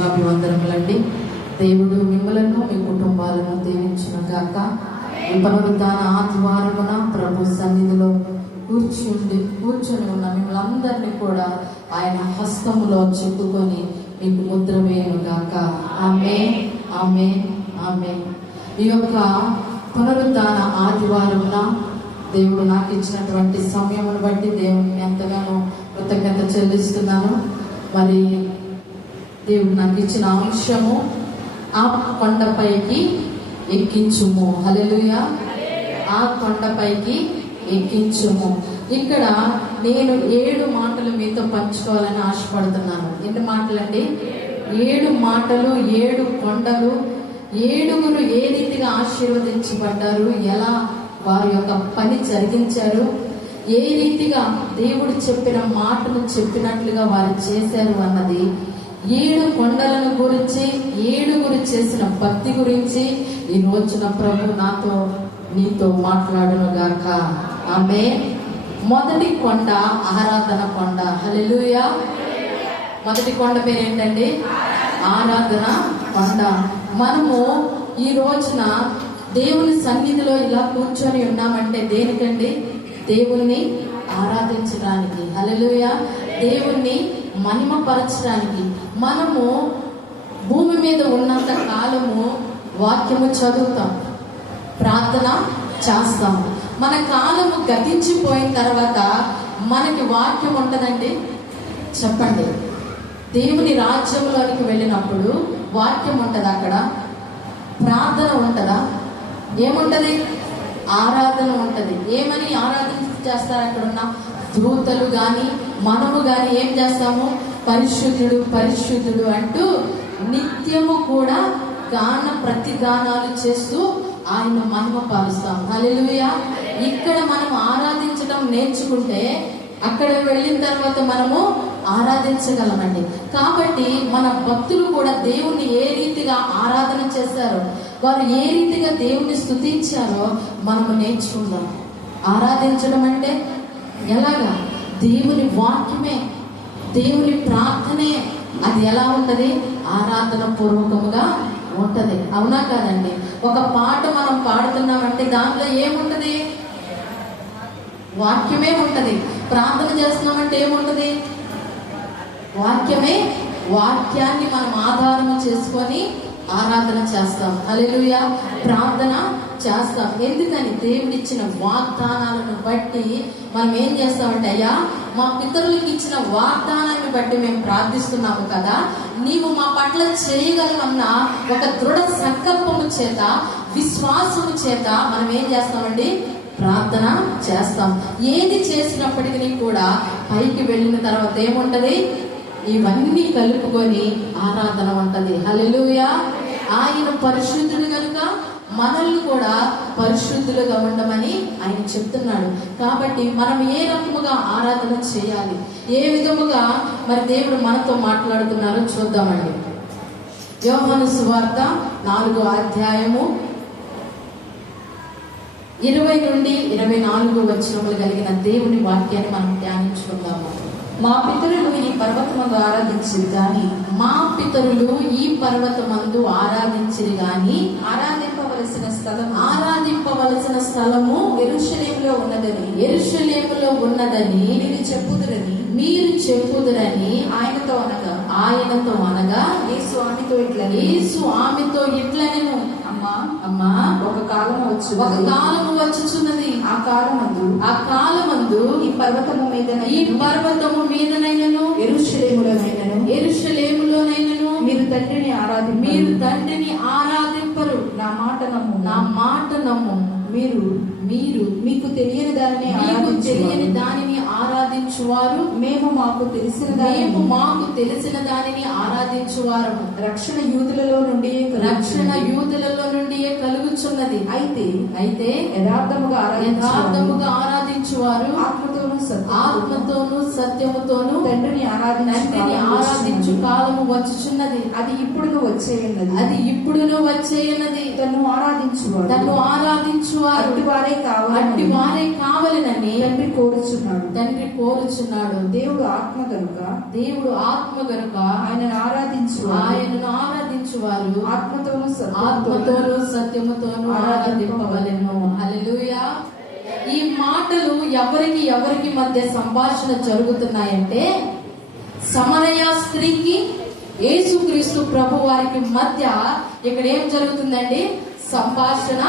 శుభాభివందనములండి. దేవుడు మిమ్మలను మీ కుటుంబాలను దీవించును గాక. ఈ పునరుద్ధాన ఆదివారమున ప్రభు సన్నిధిలో కూర్చొని ఉన్న మిమ్మల్ని అందరినీ కూడా ఆయన హస్తములో చెప్పుకొని మీకు ముద్ర వేయను గాక. ఆమేన్, ఆమేన్, ఆమేన్. ఈ యొక్క పునరుద్ధాన ఆదివారమున దేవుడు నాకు ఇచ్చినటువంటి సమయమును బట్టి దేవుడిని ఎంతగానో కృతజ్ఞత చెల్లిస్తున్నాను. మరి దేవుడు నాకు ఇచ్చిన అంశము ఆ కొండపైకి ఎక్కించుము. హల్లెలూయా. ఆ కొండపైకి ఎక్కించుము. ఇక్కడ నేను 7 మాటలు మీతో పంచుకోవాలని ఆశపడుతున్నాను. ఎన్ని మాటలండి? 7 మాటలు, 7 కొండలు. 7గురు ఏ రీతిగా ఆశీర్వదించబడ్డారు, ఎలా వారి యొక్క పని జరిగించారు, ఏ రీతిగా దేవుడు చెప్పిన మాటను చెప్పినట్లుగా వారు చేశారు అన్నది, 7 కొండలను గురించి, 7గురు చేసిన భక్తి గురించి ఈ రోజున ప్రభు నీతో మాట్లాడును గాక. ఆమేన్. మొదటి కొండ ఆరాధన కొండ. హల్లెలూయా. మొదటి కొండ పేరు ఏంటండి? ఆరాధన కొండ. మనము ఈ రోజున దేవుని సన్నిధిలో ఇలా కూర్చొని ఉన్నామంటే దేనికండి? దేవుణ్ణి ఆరాధించడానికి. హల్లెలూయా. దేవుణ్ణి మహిమపరచడానికి. మనము భూమి మీద ఉన్నంత కాలము వాక్యము చదువుతాం, ప్రార్థన చేస్తాం. మన కాలము గతించిపోయిన తర్వాత మనకి వాక్యం ఉంటదండి? చెప్పండి. దేవుని రాజ్యంలోనికి వెళ్ళినప్పుడు వాక్యం ఉంటదా? అక్కడ ప్రార్థన ఉంటదా? ఏముంటది? ఆరాధన ఉంటది. ఏమని ఆరాధన చేస్తారు? అక్కడ ఉన్న దూతలు గాని మనము గాని ఏం చేస్తాము? పరిశుద్ధుడు పరిశుద్ధుడు అంటూ నిత్యము కూడా ప్రతిగానాలు చేస్తూ ఆయన మహిమ పరుస్తాం. హల్లెలూయా. ఇక్కడ మనం ఆరాధించడం నేర్చుకుంటే అక్కడ వెళ్ళిన తర్వాత మనము ఆరాధించగలమండి. కాబట్టి మన భక్తులు కూడా దేవుణ్ణి ఏ రీతిగా ఆరాధన చేశారో, వారు ఏ రీతిగా దేవుణ్ణి స్తుతించారో మనము నేర్చుకుందాం. ఆరాధించడం అంటే ఎలాగా? దేవుని వాక్యమే, దేవుని ప్రార్థనే. అది ఎలా ఉంటది? ఆరాధన పూర్వకముగా ఉంటది. అవునా కాదండి? ఒక పాట మనం పాడుతున్నామంటే దాంట్లో ఏముంటది? వాక్యమే ఉంటది. ప్రార్థన చేస్తున్నామంటే ఏముంటది? వాక్యమే. వాక్యాన్ని మనం ఆధారము చేసుకొని ఆరాధన చేస్తాం. హల్లెలూయా. ప్రార్థన చేస్తాం. ఎందుకని? దేవుడిచ్చిన వాగ్దానాలను బట్టి మనం ఏం చేస్తామంటే, అయ్యా మా పితరులకు ఇచ్చిన వాగ్దానాన్ని బట్టి మేము ప్రార్థిస్తున్నాము కదా, నీవు మా పట్ల చేయగలవన్న ఒక దృఢ సంకల్పము చేత, విశ్వాసము చేత మనం ఏం చేస్తామండి? ప్రార్థన చేస్తాం. ఏది చేసినప్పటికీ కూడా పైకి వెళ్ళిన తర్వాత ఏముంటది? ఇవన్నీ కలుపుకొని ఆరాధన ఉంటది. హల్లెలూయా. ఆయన పరిశుద్ధుడు కనుక మనల్ని కూడా పరిశుద్ధులుగా ఉండమని ఆయన చెప్తున్నాడు. కాబట్టి మనం ఏ రకముగా ఆరాధన చేయాలి, ఏ విధముగా మరి దేవుడు మనతో మాట్లాడుతున్నారో చూద్దామండి. యోహాను సువార్త 4వ అధ్యాయము 20 నుండి 24 వచనములు కలిగిన దేవుని వాక్యాన్ని మనం ధ్యానించుకుందాము. మా పితరులు ఈ పర్వతమందు ఆరాధించిరి గాని, మా పితరులు ఈ పర్వతమందు ఆరాధించిరి గాని, ఆరాధింపవలసిన స్థలము యెరూషలేములో ఉన్నదని మీరు చెప్పుదురని ఆయనతో అనగా యేసు ఆమెతో ఇట్లనెను, అమ్మా ఒక కాలము వచ్చుచున్నది. ఆ కాలమందు ఈ పర్వతము మీదనైనను యెరూషలేములోనైనను మీరు తండ్రిని ఆరాధింపరు. నా మాట నమ్ము. మీరు మీకు తెలియని దానిని ఆరాధించువారు, మేము మాకు తెలిసిన దానిని ఆరాధించువారు. రక్షణ యూదులలో నుండియే కలుగుచున్నది. అయితే యథార్థముగా ఆరాధించువారు ఆత్మతోను సత్యముతోను తండ్రిని ఆరాధించు కాలము వచ్చుచున్నది. అది ఇప్పుడును వచ్చేయున్నది. తను ఆరాధించువారు అట్టి వారే కావాలని తండ్రి కోరుచున్నాడు. దేవుడు ఆత్మ గనుక ఆయనను వారు ఆత్మతోను సత్యముతోను ఆరాధింపవలెను. హల్లెలూయా. ఈ మాటలు ఎవరికి మధ్య సంభాషణ జరుగుతున్నాయంటే సమరయ స్త్రీకి యేసుక్రీస్తు ప్రభు వారికి మధ్య ఇక్కడ ఏం జరుగుతుందండి? సంభాషణ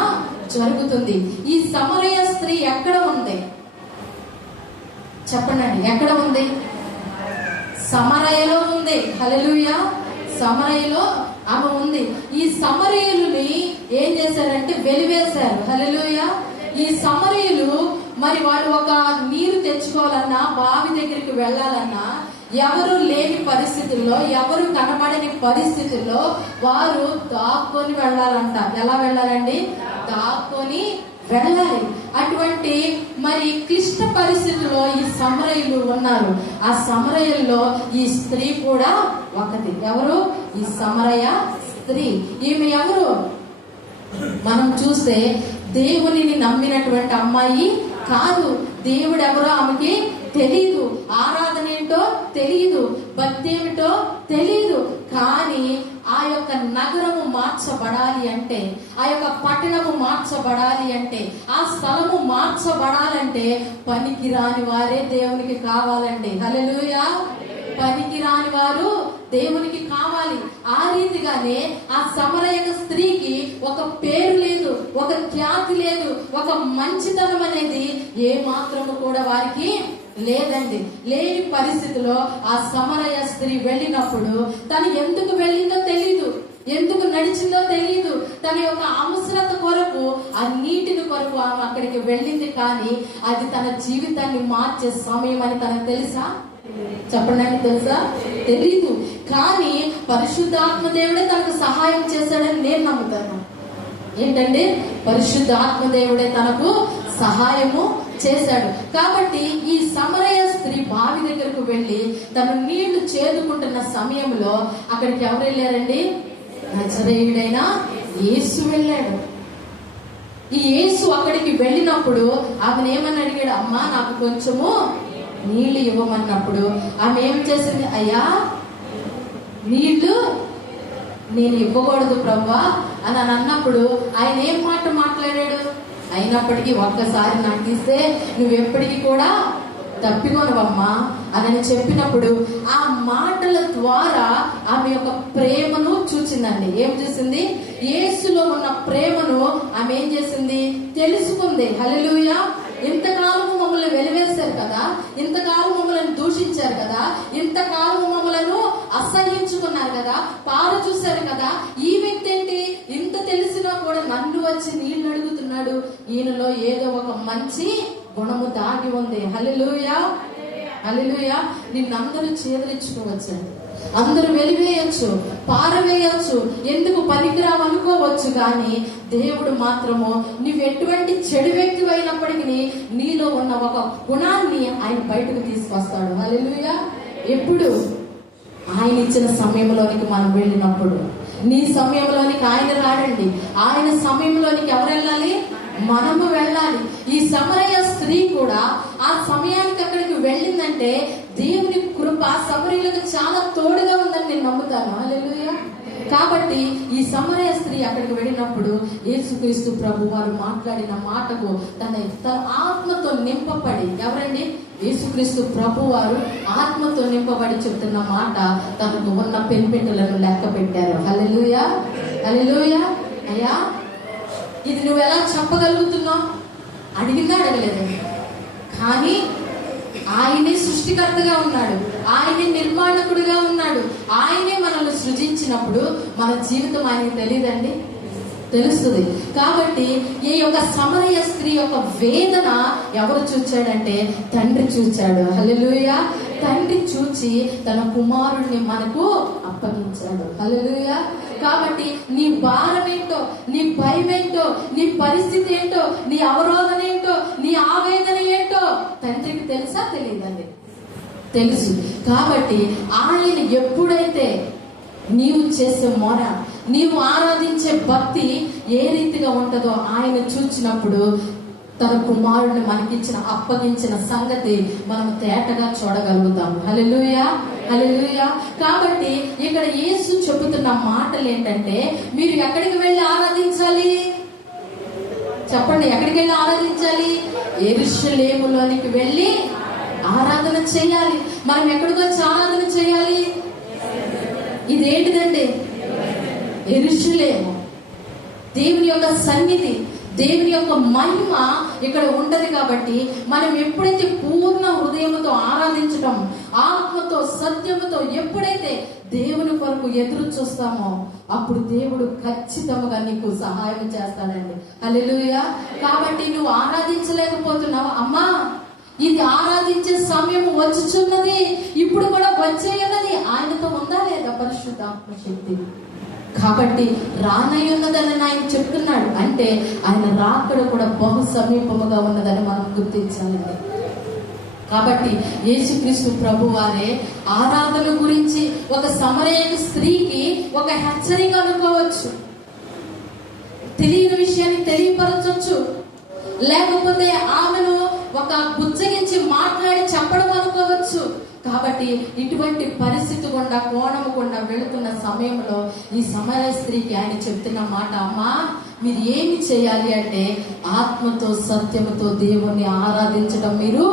జరుగుతుంది. ఈ సమరయ స్త్రీ ఎక్కడ ఉంది చెప్పండి, ఎక్కడ ఉంది? సమరయలో ఉంది. హల్లెలూయా. సమరయలో ఆమె ఉంది. ఈ సమరయులని ఏం చేశారంటే వెలివేశారు. హల్లెలూయా. ఈ సమరయులు మరి వాళ్ళు ఒక నీరు తెచ్చుకోవాలన్నా, బావి దగ్గరికి వెళ్ళాలన్నా, ఎవరు లేని పరిస్థితుల్లో, ఎవరు కనబడని పరిస్థితుల్లో వారు దాక్కొని వెళ్ళాలంట. ఎలా వెళ్ళాలండి? దాక్కొని వెళ్ళాలి. అటువంటి మరి క్లిష్ట పరిస్థితుల్లో ఈ సమరయులు ఉన్నారు. ఆ సమరయుల్లో ఈ స్త్రీ కూడా ఒకటి. ఎవరు? ఈ సమరయ స్త్రీ. ఈమె ఎవరు? మనం చూస్తే దేవునిని నమ్మినటువంటి అమ్మాయి కాదు. దేవుడు ఎవరో ఆమెకి తెలీదు, ఆరాధన ఏంటో తెలియదు, భక్తి ఏమిటో తెలియదు. కానీ ఆ యొక్క నగరము మార్చబడాలి అంటే, ఆ యొక్క పట్టణము మార్చబడాలి అంటే, ఆ స్థలము మార్చబడాలంటే పనికిరాని వారే దేవునికి కావాలండి. హల్లెలూయా. పనికిరాని వారు దేవునికి కావాలి. ఆ రీతిగానే ఆ సమరయ స్త్రీకి ఒక పేరు లేదు, ఒక ఖ్యాతి లేదు, ఒక మంచితనం అనేది ఏ మాత్రము కూడా వారికి లేదండి. లేని పరిస్థితిలో ఆ సమరయ స్త్రీ వెళ్ళినప్పుడు తను ఎందుకు వెళ్ళిందో తెలియదు, ఎందుకు నడిచిందో తెలియదు. తన యొక్క అవసరత కొరకు, ఆ నీటిని కొరకు ఆమె అక్కడికి వెళ్ళింది. కానీ అది తన జీవితాన్ని మార్చే సమయం అని తనకు తెలుసా? చెప్పండి, తెలుసా? తెలీదు. కానీ పరిశుద్ధాత్మ దేవుడే తనకు సహాయం చేశాడని నేను నమ్ముతాను. ఏంటంటే పరిశుద్ధాత్మ దేవుడే తనకు సహాయము చేశాడు. కాబట్టి ఈ సమరయ స్త్రీ బావి దగ్గరకు వెళ్ళి తను నీళ్లు చేదుకుంటున్న సమయంలో అక్కడికి ఎవరు వెళ్ళారండి? నజరేయుడైన యేసు వెళ్ళాడు. ఈ యేసు అక్కడికి వెళ్ళినప్పుడు ఆమెను ఏమని అడిగాడు? అమ్మా, నాకు కొంచెము నీళ్లు ఇవ్వమన్నప్పుడు ఆమె ఏం చేసింది? అయ్యా, నీళ్లు నేను ఇవ్వకూడదు ప్రభువా అని అన్నప్పుడు ఆయన ఏం మాట మాట్లాడాడు? అయినప్పటికీ ఒక్కసారి నాకు ఇస్తే నువ్వెప్పటికీ కూడా తప్పికొనవమ్మా అని చెప్పినప్పుడు ఆ మాటల ద్వారా ఆమె యొక్క ప్రేమను చూసిందండి. ఏం చూసింది? యేసులో ఉన్న ప్రేమను ఆమె ఏం చేసింది? తెలుసుకుంది. హల్లెలూయా. ఇంతకాలం మమ్మల్ని వెలివేశారు కదా, ఇంతకాలం మమ్మల్ని దూషించారు కదా, ఇంతకాలం మమ్మలను అసహించుకున్నారు కదా, పారు చూశారు కదా, ఈ వ్యక్తి ఏంటి ఇంత తెలిసినా కూడా నన్ను వచ్చి నీళ్లు అడుగుతున్నాడు, ఈయనలో ఏదో ఒక మంచి గుణము దాగి ఉంది. హల్లెలూయా. హల్లెలూయా. నిన్నందరూ చేదరించుకోవచ్చు, అందరూ వెలివేయచ్చు, పారవేయచ్చు, ఎందుకు పనికిరావు అనుకోవచ్చు. కానీ దేవుడు మాత్రము నువ్వు ఎటువంటి చెడు వ్యక్తి అయినప్పటికీ నీలో ఉన్న ఒక గుణాన్ని ఆయన బయటకు తీసుకొస్తాడు. హల్లెలూయా. ఎప్పుడు? ఆయన ఇచ్చిన సమయంలోనికి మనం వెళ్ళినప్పుడు. నీ సమయంలోనికి ఆయన రాడండి, ఆయన సమయంలోనికి ఎవరు వెళ్ళాలి? మనము వెళ్ళాలి. ఈ సమరయ స్త్రీ కూడా ఆ సమయానికి అక్కడికి వెళ్ళిందంటే దేవుని కృప సమరయులకు చాలా తోడుగా ఉందని నేను నమ్ముతాను. హల్లెలూయా. కాబట్టి ఈ సమరయ స్త్రీ అక్కడికి వెళ్ళినప్పుడు యేసుక్రీస్తు ప్రభు వారు మాట్లాడిన మాటకు తన ఆత్మతో నింపబడి, ఎవరండి? యేసుక్రీస్తు ప్రభు వారు ఆత్మతో నింపబడి చెప్తున్న మాట, తనకు ఉన్న పెన్పెట్టులను లెక్క పెట్టారు. హల్లెలూయా. హల్లెలూయా. అయ్యా, ఇది నువ్వు ఎలా చెప్పగలుగుతున్నావు? అడిగిందా? అడగలేదు. కానీ ఆయనే సృష్టికర్తగా ఉన్నాడు, ఆయనే నిర్మాణకుడిగా ఉన్నాడు, ఆయనే మనల్ని సృజించినప్పుడు మన జీవితం ఆయనకు తెలియదండి? తెలుస్తుంది. కాబట్టి ఈ యొక్క సమరయ స్త్రీ యొక్క వేదన ఎవరు చూచాడంటే తండ్రి చూచాడు. హల్లెలూయా. తండ్రి చూచి తన కుమారుడిని మనకు అప్పగించాడు. హల్లెలూయా. కాబట్టి నీ భారం ఏంటో, నీ భయం ఏంటో, నీ పరిస్థితి ఏంటో, నీ అవరోధన ఏంటో, నీ ఆవేదన ఏంటో తండ్రికి తెలుసా? తెలియదండి? తెలుసు. కాబట్టి ఆయన ఎప్పుడైతే నీవు చేసే మొర, నీవు ఆరాధించే భక్తి ఏ రీతిగా ఉంటుందో ఆయన చూచినప్పుడు తన కుమారుడిని మనకిచ్చిన అప్పగించిన సంగతి మనం తేటగా చూడగలుగుతాము. హల్లెలూయా. హల్లెలూయా. కాబట్టి ఇక్కడ యేసు చెబుతున్న చెప్తున్న మాటలు ఏంటంటే, మీరు ఎక్కడికి వెళ్ళి ఆరాధించాలి చెప్పండి? ఎక్కడికి వెళ్ళి ఆరాధించాలి? యెరూషలేములోనికి వెళ్ళి ఆరాధన చేయాలి. మనం ఎక్కడికి వచ్చి ఆరాధన చేయాలి? ఇదేంటిదండి? యెరూషలేము, దేవుని యొక్క సన్నిధి, దేవుని యొక్క మహిమ ఇక్కడ ఉంటది. కాబట్టి మనం ఎప్పుడైతే పూర్ణ హృదయంతో ఆరాధించటం, ఆత్మతో సత్యముతో ఎప్పుడైతే దేవుని కొరకు ఎదురు చూస్తామో, అప్పుడు దేవుడు ఖచ్చితంగా నీకు సహాయం చేస్తాడండి. హల్లెలూయా. కాబట్టి నువ్వు ఆరాధించలేకపోతున్నావు, అమ్మా ఇది ఆరాధించే సమయం వచ్చుచున్నది, ఇప్పుడు కూడా వచ్చేయున్నది. ఆయనతో ఉందా లేదా పరిశుద్ధాత్మ శక్తి? కాబట్టి రానయ్యున్నదని ఆయన చెప్తున్నాడు. అంటే ఆయన రాకడ కూడా బహు సమీపముగా ఉన్నదని మనం గుర్తించాలండి. కాబట్టి యేసుక్రీస్తు ప్రభు వారే ఆరాధన గురించి ఒక సమరయ స్త్రీకి ఒక హెచ్చరిక అనుకోవచ్చు, తెలియని విషయాన్ని తెలియపరచవచ్చు, లేకపోతే ఆమెను ఒక బుజ్జగించి మాట్లాడి చెప్పడం అనుకోవచ్చు. కాబట్టి ఇటువంటి పరిస్థితి గుండా, కోణము గుండా వెళుతున్న సమయంలో ఈ సమరయ స్త్రీకి ఆయన చెప్తున్న మాట, అమ్మా మీరు ఏమి చేయాలి అంటే ఆత్మతో సత్యముతో దేవుణ్ణి ఆరాధించడం మీరు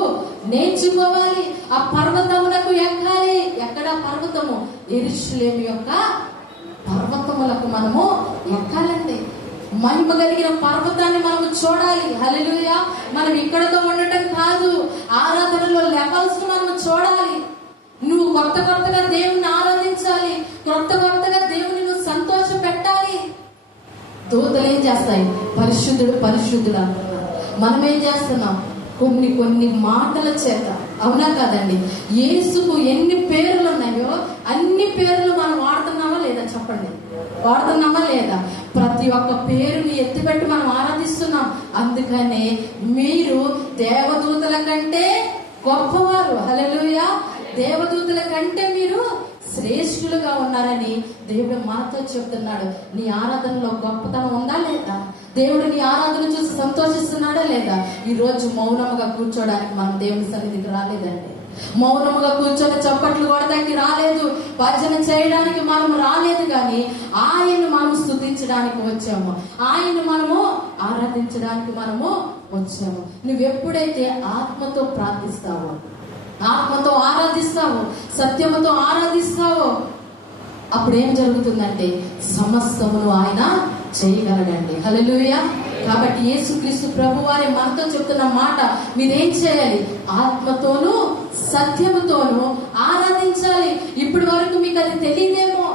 నేర్చుకోవాలి. ఆ పర్వతములకు ఎక్కాలి. ఎక్కడ పర్వతము? యెరూషలేము యొక్క పర్వతములకు మనము ఎక్కాలండి. మహిమ కలిగిన పర్వతాన్ని మనము చూడాలి. హల్లెలూయా. మనం ఇక్కడతో ఉండటం కాదు, ఆరాధనలో లెవెల్స్ మనము చూడాలి. నువ్వు కొత్తగా దేవుని ఆరాధించాలి, కొత్తగా దేవుని నువ్వు సంతోష పెట్టాలి. దూతలు ఏం చేస్తాయి? పరిశుద్ధుడు పరిశుద్ధుడు అంటున్నారు. మనం ఏం చేస్తున్నాం? కొన్ని మాటల చేత, అవునా కాదండి? యేసుకు ఎన్ని పేర్లు ఉన్నాయో అన్ని పేర్లు మనం వాడుతున్నామా లేదా చెప్పండి? వాడుతున్నామా లేదా? ప్రతి ఒక్క పేరుని ఎత్తిపెట్టి మనం ఆరాధిస్తున్నాం. అందుకనే మీరు దేవదూతల కంటే గొప్పవారు. హల్లెలూయా. దేవదూతల కంటే మీరు శ్రేష్ఠులుగా ఉన్నారని దేవుడు మనతో చెప్తున్నాడు. నీ ఆరాధనలో గొప్పతనం ఉందా లేదా? దేవుడు నీ ఆరాధన చూసి సంతోషిస్తున్నాడా లేదా? ఈ రోజు మౌనముగా కూర్చోడానికి మనం దేవుని సన్నిధికి రాలేదండి. మౌనముగా కూర్చొని చప్పట్లు కొడడానికి రాలేదు, భజన చేయడానికి మనం రాలేదు, కానీ ఆయన్ని మనం స్తుతించడానికి వచ్చాము, ఆయన్ని మనము ఆరాధించడానికి మనము వచ్చాము. నువ్వెప్పుడైతే ఆత్మతో ప్రార్థిస్తావో, ఆత్మతో ఆరాధిస్తావో, సత్యముతో ఆరాధిస్తావో, అప్పుడు ఏం జరుగుతుందంటే సమస్తమును ఆయన చేయగలడండి. హల్లెలూయా. కాబట్టి యేసుక్రీస్తు ప్రభు వారే మనతో చెప్తున్న మాట, మీరేం చేయాలి? ఆత్మతోనూ సత్యముతోనూ ఆరాధించాలి. ఇప్పటి వరకు మీకు అది తెలియదేమో.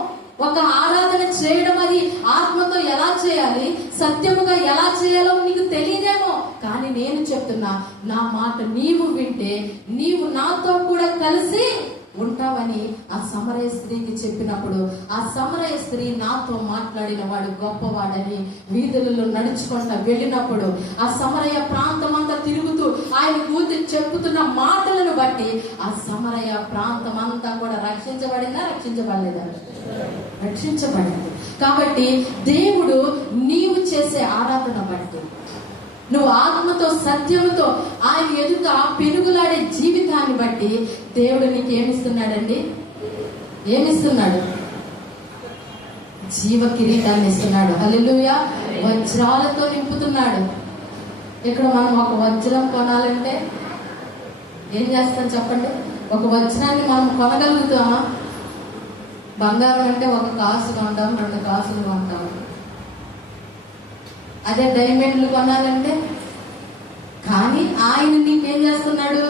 ఒక ఆరాధన చేయడం అది ఆత్మతో ఎలా చేయాలి, సత్యముగా ఎలా చేయాలో నీకు తెలియదేమో. కానీ నేను చెప్తున్నా, నా మాట నీవు వింటే నీవు నాతో కూడా కలిసి ఉంటావని ఆ సమరయ స్త్రీకి చెప్పినప్పుడు, ఆ సమరయ స్త్రీ నాతో మాట్లాడిన వాడు గొప్పవాడని వీధులలో నడుచుకుంటా వెళ్ళినప్పుడు, ఆ సమరయ ప్రాంతం అంతా తిరుగుతూ ఆయన కూర్చి చెప్పుతున్న మాటలను బట్టి ఆ సమరయ ప్రాంతం అంతా కూడా రక్షించబడలేదా? రక్షించబడింది. కాబట్టి దేవుడు నీవు చేసే ఆరాధన బట్టి, నువ్వు ఆత్మతో సత్యముతో ఆయన ఎదుట పెనుగులాడే జీవితాన్ని బట్టి దేవుడు నీకు ఏమిస్తున్నాడండి? ఏమిస్తున్నాడు? జీవ కిరీటాన్ని ఇస్తున్నాడు. హల్లెలూయా. వజ్రాలతో నింపుతున్నాడు. ఇక్కడ మనం ఒక వజ్రం కొనాలంటే ఏం చేస్తాం చెప్పండి? ఒక వజ్రాన్ని మనం కొనగలుగుతామా? బంగారం అంటే ఒక కాసు కొంటాం, 2 కాసులు కొంటాం. అదే డైమండ్లు కొనాలంటే, కానీ ఆయన నీకేం చేస్తున్నాడు?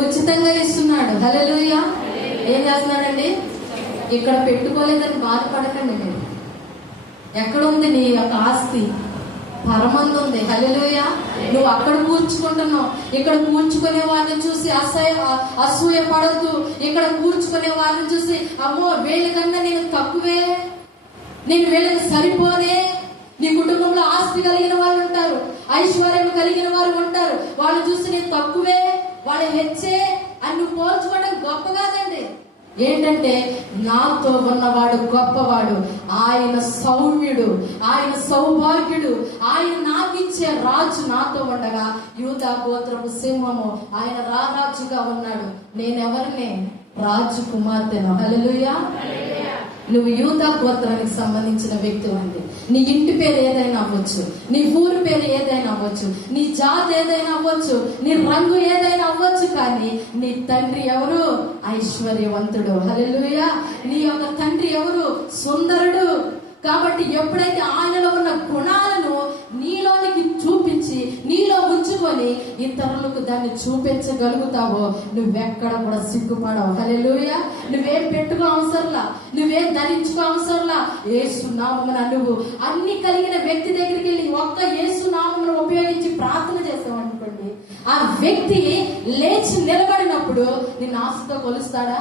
ఉచితంగా ఇస్తున్నాడు. హల్లెలూయా. ఏం చేస్తున్నాడండి? ఇక్కడ పెట్టుకోలేదని బాధపడకండి మీరు. ఎక్కడ ఉంది నీ యొక్క ఆస్తి? పరమందు ఉంది. హల్లెలూయా. నువ్వు అక్కడ కూర్చుకుంటున్నావు. ఇక్కడ కూర్చుకునే వారిని చూసి అసూయ పడద్దు. ఇక్కడ కూర్చుకునే వారిని చూసి అమ్మో వీళ్ళకన్నా నేను తక్కువే, నేను వీళ్ళకి సరిపోనే. నీ కుటుంబంలో ఆస్తి కలిగిన వాళ్ళు ఉంటారు, ఐశ్వర్యం కలిగిన వారు ఉంటారు. వాళ్ళు చూసి నేను తక్కువే, వాళ్ళు హెచ్చే అని నువ్వు పోల్చుకోవడం గొప్ప కాదండి. ఏంటంటే నాతో ఉన్నవాడు గొప్పవాడు, ఆయన సౌమ్యుడు, ఆయన సౌభాగ్యుడు, ఆయన నాకిచ్చే రాజు నాతో ఉండగా యూదా గోత్రపు సింహము ఆయన రారాజుగా ఉన్నాడు. నేనెవరిని? రాజు కుమార్తెను. హల్లెలూయా. నువ్వు యూదా గోత్రానికి సంబంధించిన వ్యక్తి అండి. నీ ఇంటి పేరు ఏదైనా అవ్వచ్చు, నీ ఊరు పేరు ఏదైనా అవ్వచ్చు, నీ జాతి ఏదైనా అవ్వచ్చు, నీ రంగు ఏదైనా అవ్వచ్చు, కానీ నీ తండ్రి ఎవరు? ఐశ్వర్యవంతుడు. హల్లెలూయా. నీ యొక్క తండ్రి ఎవరు? సుందరుడు. కాబట్టి ఎప్పుడైతే ఆయనలో ఉన్న గుణాలను నీలోనికి చూపించి నీలో ఉంచుకొని ఇతరులకు దాన్ని చూపించగలుగుతావో నువ్వెక్కడ కూడా సిగ్గుపడవు. హల్లెలూయా. నువ్వేం పెట్టుకో అవసరంలా, నువ్వేం ధరించుకో అవసరంలా. యేసు నామమున నువ్వు అన్ని కలిగిన వ్యక్తి దగ్గరికి వెళ్ళి ఒక్క యేసు నామమును ఉపయోగించి ప్రార్థన చేసావు అనుకోండి, ఆ వ్యక్తి లేచి నిలబడినప్పుడు నిన్ను ఆశతో కొలుస్తాడా?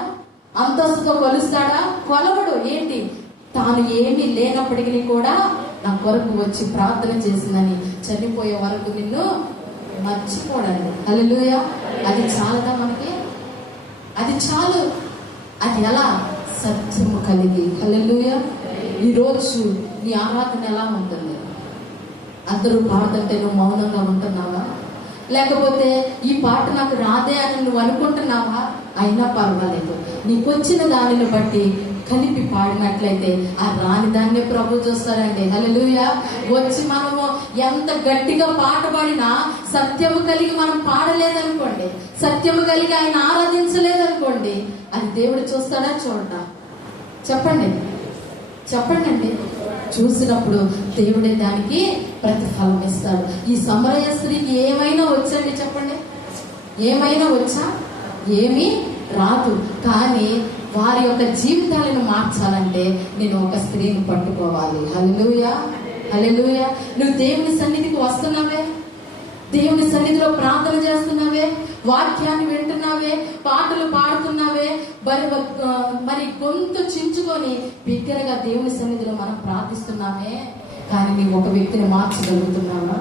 అంతస్తుతో కొలుస్తాడా? కొలవడు. ఏంటి? తాను ఏమీ లేనప్పటికీ కూడా నా కొరకు వచ్చి ప్రార్థన చేసిందని చనిపోయే వరకు నిన్ను మర్చిపోడండి. హల్లెలూయా. అది చాలదా మనకి? అది చాలు. అది ఎలా? సత్యము కలిగి. హల్లెలూయా. ఈరోజు నీ ఆరాధన ఎలా ఉంటుంది? అందరూ పాడుతుంటే నువ్వు మౌనంగా ఉంటున్నావా? లేకపోతే ఈ పాట నాకు రాదే అని నువ్వు అనుకుంటున్నావా? అయినా పర్వాలేదు, నీకు వచ్చిన దానిని బట్టి కలిపి పాడినట్లయితే ఆ రాని దాన్నే ప్రభు చూస్తారండి. హల్లెలూయా. వచ్చి మనము ఎంత గట్టిగా పాట పాడినా సత్యము కలిగి మనం పాడలేదనుకోండి, సత్యము కలిగి ఆయన ఆరాధించలేదనుకోండి, అది దేవుడు చూస్తాడా? చూడడా? చెప్పండి, చెప్పండి అండి. చూసినప్పుడు దేవుడే దానికి ప్రతిఫలం ఇస్తాడు. ఈ సమరయ స్త్రీకి ఏమైనా వచ్చండి? చెప్పండి, ఏమైనా వచ్చా? ఏమీ రాదు. కానీ వారి యొక్క జీవితాలను మార్చాలంటే నేను ఒక స్త్రీని పట్టుకోవాలి. హల్లెలూయా. హల్లెలూయా. నువ్వు దేవుని సన్నిధికి వస్తున్నావే, దేవుని సన్నిధిలో ప్రార్థన చేస్తున్నావే, వాక్యాన్ని వింటున్నావే, పాటలు పాడుతున్నావే, మరి గొంతు చించుకొని బిగ్గరగా దేవుని సన్నిధిలో మనం ప్రార్థిస్తున్నామే, కానీ నీవు ఒక వ్యక్తిని మార్చగలుగుతున్నావా?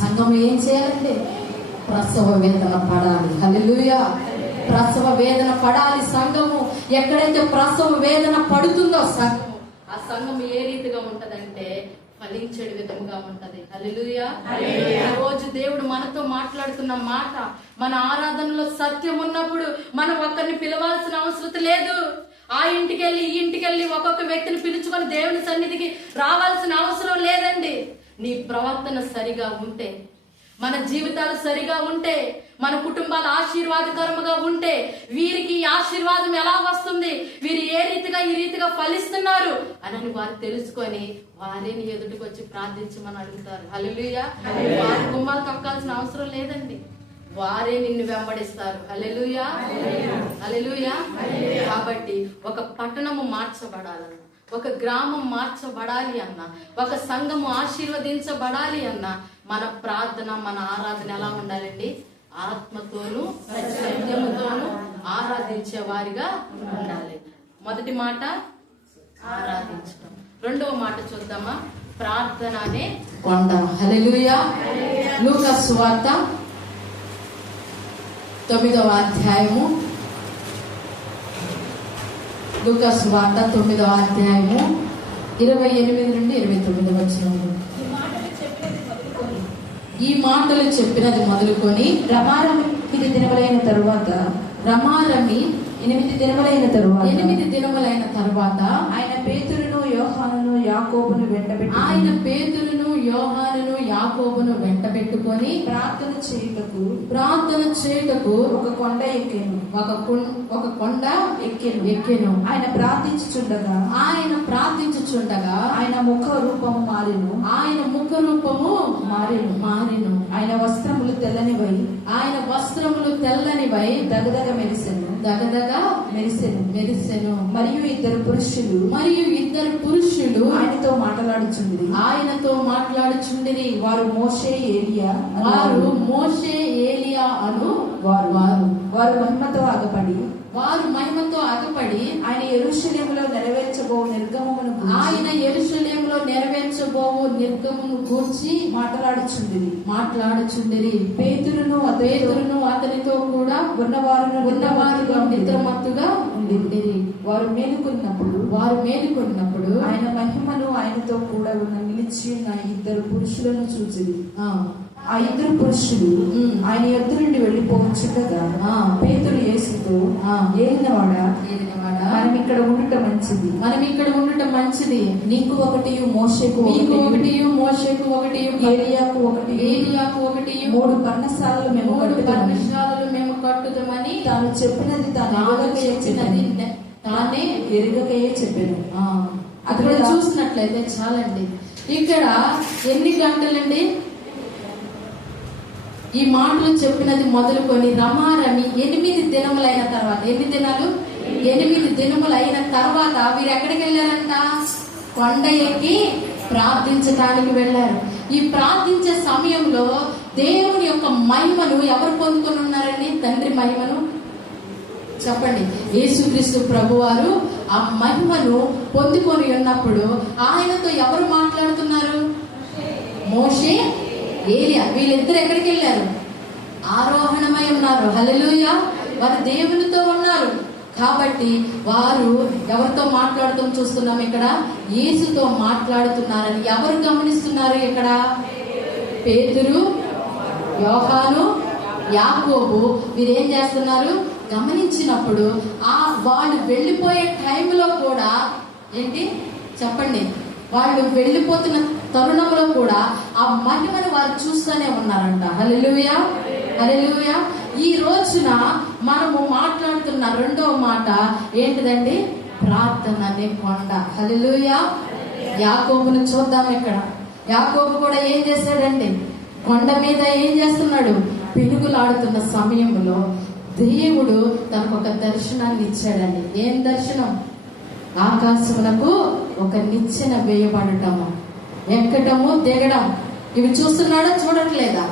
సంఘం ఏం చేయాలంటే ప్రసవ వేదన పడాలి. హల్లెలూయా. ప్రసవ వేదన పడాలి సంఘము. ఎక్కడైతే ప్రసవ వేదన పడుతుందో సంఘము, ఆ సంఘం ఏ రీతిగా ఉంటదంటే ఫలించేడు విధంగా ఉంటది. హల్లెలూయా. ఈ రోజు దేవుడు మనతో మాట్లాడుతున్న మాట, మన ఆరాధనలో సత్యం ఉన్నప్పుడు మనం ఒక్కరిని పిలవాల్సిన అవసరం లేదు. ఆ ఇంటికి వెళ్ళి ఈ ఇంటికి వెళ్ళి ఒక్కొక్క వ్యక్తిని పిలుచుకొని దేవుని సన్నిధికి రావాల్సిన అవసరం లేదండి. నీ ప్రవర్తన సరిగా ఉంటే, మన జీవితాలు సరిగా ఉంటే, మన కుటుంబాలు ఆశీర్వాదకరముగా ఉంటే, వీరికి ఆశీర్వాదం ఎలా వస్తుంది, వీరు ఏ రీతిగా ఈ రీతిగా ఫలిస్తున్నారు అని వారు తెలుసుకొని వారే నీ ఎదుటికి వచ్చి ప్రార్థించమని అడుగుతారు. హల్లెలూయా. వారి గుమ్మాలు తొక్కాల్సిన అవసరం లేదండి, వారే నిన్ను వెంబడిస్తారు. హల్లెలూయా. హల్లెలూయా. కాబట్టి ఒక పట్టణము మార్చబడాలన్న, ఒక గ్రామం మార్చబడాలి అన్న, ఒక సంఘము ఆశీర్వదించబడాలి అన్న, మన ప్రార్థన, మన ఆరాధన ఎలా ఉండాలండి? ఆత్మతోనూ సత్యముతోనూ ఆరాధించే వారిగా ఉండాలి. మొదటి మాట ఆరాధించడం. రెండవ మాట చూద్దామా? ప్రార్థన అనే కొండ. హల్లెలూయా. లూకా సువార్త 9వ అధ్యాయము, లూకా సువార్త 9వ అధ్యాయము 28 నుండి 29 వచనములు. ఈ మాటలు చెప్పినది మొదలుకొని రమారమి 8 దినములైన తరువాత, రమారమి 8 దినములైన తరువాత ఆయన పేతురును యోహానును యాకోబును వెంటబెట్టుకొని ప్రార్థన చేయుటకు ఒక కొండ ఎక్కెను. ఆయన ప్రార్థించుచుండగా ఆయన ముఖ రూపము మారెను. ఆయన వస్త్రములు తెల్లనివై దగదగ మెరిసెను. మరియు ఇద్దరు పురుషులు ఆయనతో మాట్లాడుచుండిరి. వారు మోషే ఏలియా అను వారు మహిమతో అగపడి ఆయన యెరూషలేములో నెరవేర్చబోవు నిర్గమమును గూర్చి మాట్లాడుచుండిరి. పేతురును అతనితో కూడా ఉన్నవారు నిద్రమత్తుగా ఉండిరి. వారు మేలుకొన్నప్పుడు ఆయన మహిమను ఆయనతో కూడా నిలిచి ఉన్న ఇద్దరు పురుషులను చూచిరి. ఆ ఇద్దరు పురుషులు ఆయన ఎదురు నుండి వెళ్ళిపోవచ్చుండగా పేతురు యేసుతో, ఏలినవాడా మనం ఇక్కడ ఉండటం మంచిది. మంచిది. నీకు ఒకటి, మోషేకు ఒకటి, మోషేకు ఒకటి, ఏలియాకు ఒకటి, 3 పర్ణశాలలు మేము కట్టుదామని తాను చెప్పినది తానే ఎరుగకయే చెప్పాను. అక్కడ చూసినట్లయితే చాలండి. ఇక్కడ ఎన్ని గంటలండి ఈ మాటలు చెప్పినది మొదలుకొని రమారమి 8 దినములైన తర్వాత, 8 దినములైన తర్వాత వీరు ఎక్కడికి వెళ్ళారంట? కొండ ఎక్కి ప్రార్థించడానికి వెళ్ళారు. ఈ ప్రార్థించే సమయంలో దేవుని యొక్క మహిమను ఎవరు పొందుకొని ఉన్నారండి? తండ్రి మహిమను చెప్పండి. యేసుక్రీస్తు ప్రభువారు ఆ మహిమను పొందుకొని ఉన్నప్పుడు ఆయనతో ఎవరు మాట్లాడుతున్నారు? మోషే, ఏలియా. వీళ్ళిద్దరు ఎక్కడికి వెళ్ళారు? ఆరోహణమై ఉన్నారు. హల్లెలూయా. వారు దేవునితో ఉన్నారు కాబట్టి వారు ఎవరితో మాట్లాడుతూ చూస్తున్నాం ఇక్కడ? యేసుతో మాట్లాడుతున్నారని ఎవరు గమనిస్తున్నారు? ఇక్కడ పేతురు, యోహాను, యాకోబు వీరేం చేస్తున్నారు? గమనించినప్పుడు వాళ్ళు వెళ్ళిపోయే టైంలో కూడా ఏంటి చెప్పండి, వాళ్ళు వెళ్ళిపోతున్న తరుణంలో కూడా ఆ మహిమను వారు చూస్తూనే ఉన్నారంట. హల్లెలూయా, హల్లెలూయా. ఈ రోజున మనము మాట్లాడుతున్న రెండవ మాట ఏంటిదండి? ప్రార్థన అనే కొండ. హల్లెలూయా. యాకోబును చూద్దాం. ఇక్కడ యాకోబు కూడా ఏం చేశాడండి? కొండ మీద ఏం చేస్తున్నాడు? పిడుగులాడుతున్న సమయంలో దేవుడు తనకు ఒక దర్శనాన్ని ఇచ్చాడండి. ఏం దర్శనం? ఆకాశమునకు ఒక నిచ్చెన వేయబడటము, ఎక్కటము, దిగడం. ఇవి చూస్తున్నాడా? చూడట్లేదా?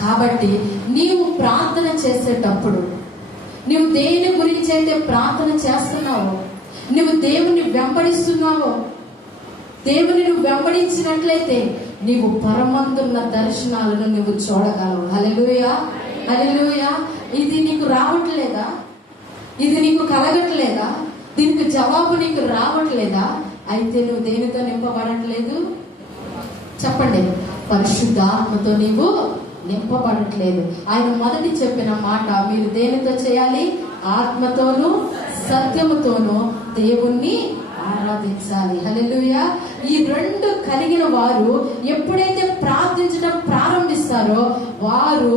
కాబట్టి నీవు ప్రార్థన చేసేటప్పుడు నువ్వు దేని గురించి అయితే ప్రార్థన చేస్తున్నావో, నువ్వు దేవుని వెంబడిస్తున్నావో, దేవుని నువ్వు వెంబడించినట్లయితే నీవు పరమందున్న దర్శనాలను నువ్వు చూడగలవు. హల్లెలూయా, హల్లెలూయా. ఇది నీకు రావట్లేదా? ఇది నీకు కలగట్లేదా? దీనికి జవాబు నీకు రావట్లేదా? అయితే నువ్వు దేనితో నింపబడట్లేదు? చెప్పండి. పరిశుద్ధాత్మతో నీవు నింపబడట్లేదు. ఆయన మొదటి చెప్పిన మాట మీరు దేనితో చేయాలి? ఆత్మతోనూ సత్యముతోనూ దేవుణ్ణి ఆరాధించాలి. హల్లెలూయా. ఈ రెండు కలిగిన వారు ఎప్పుడైతే ప్రార్థించడం ప్రారంభిస్తారో వారు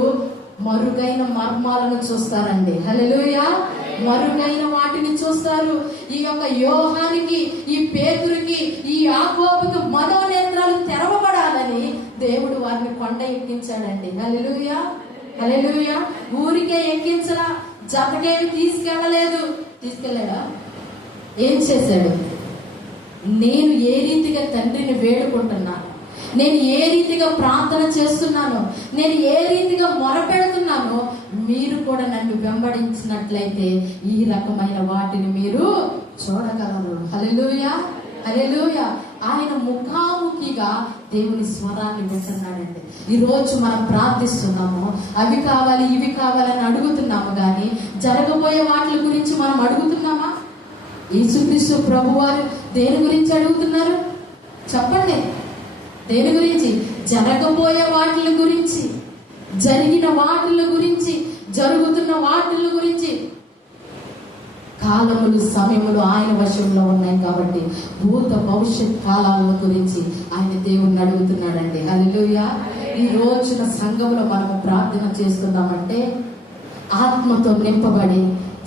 మరుగైన మర్మాలను చూస్తారండి. హల్లెలూయా. మరుగైన వాటిని చూస్తారు. ఈ యొక్క యోహానికి, ఈ పేతురుకి, ఈ యాకోబుకి మనోనేత్రాలు తెరవబడాలని దేవుడు వారిని కొండ ఎక్కించాడండి. హల్లెలూయా, హల్లెలూయా. ఊరికే ఎక్కించలా, జతకేమి తీసుకెళ్ళలేదు. తీసుకెళ్ళాడా? ఏం చేశాడు? నేను ఏ రీతిగా తండ్రిని వేడుకుంటున్నాను, నేను ఏ రీతిగా ప్రార్థన చేస్తున్నాను, నేను ఏ రీతిగా మొరపెడుతున్నానో మీరు కూడా నన్ను వెంబడించినట్లయితే ఈ రకమైన వాటిని మీరు చూడగలరు. హల్లెలూయా, హల్లెలూయా. ఆయన ముఖాముఖిగా దేవుని స్వరాన్ని వింటున్నాడండి. ఈ రోజు మనం ప్రార్థిస్తున్నాము, అవి కావాలి ఇవి కావాలని అడుగుతున్నాము, కానీ జరగబోయే వాటి గురించి మనం అడుగుతున్నామా? యేసుక్రీస్తు ప్రభువారు దేని గురించి అడుగుతున్నారు? చెప్పండి. దేని గురించి? జరగబోయే వాటి గురించి, జరిగిన వాటి గురించి, జరుగుతున్న వాటి గురించి. కాలములు, సమయములు ఆయన వశంలో ఉన్నాయి కాబట్టి భూత భవిష్యత్ కాలాల గురించి ఆయన దేవుణ్ణి అడుగుతున్నాడండి. హల్లెలూయా. ఈ రోజున సంఘంలో మనము ప్రార్థన చేస్తున్నామంటే ఆత్మతో నింపబడి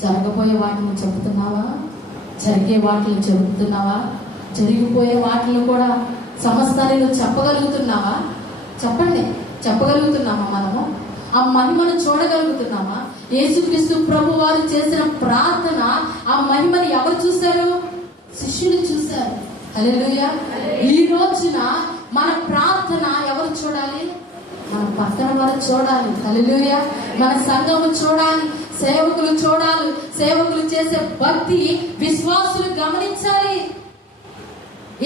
జరగబోయే వాటిని చెబుతున్నావా? జరిగే వాటిని చెబుతున్నావా? జరిగిపోయే వాటిని కూడా సమస్తాన్ని నువ్వు చెప్పగలుగుతున్నావా? చెప్పండి. చెప్పగలుగుతున్నామా? మనము ఆ మహిమను చూడగలుగుతున్నామా? యేసుక్రీస్తు ప్రభు వారు చేసిన ప్రార్థన, ఆ మహిమని ఎవరు చూశారు? శిష్యులు చూశారు. హల్లెలూయా. ఈ రోజున మన ప్రార్థన ఎవరు చూడాలి? మన పక్కన వారు చూడాలి. హల్లెలూయా. మన సంఘము చూడాలి, సేవకులు చూడాలి. సేవకులు చేసే భక్తి విశ్వాసులు గమనించాలి.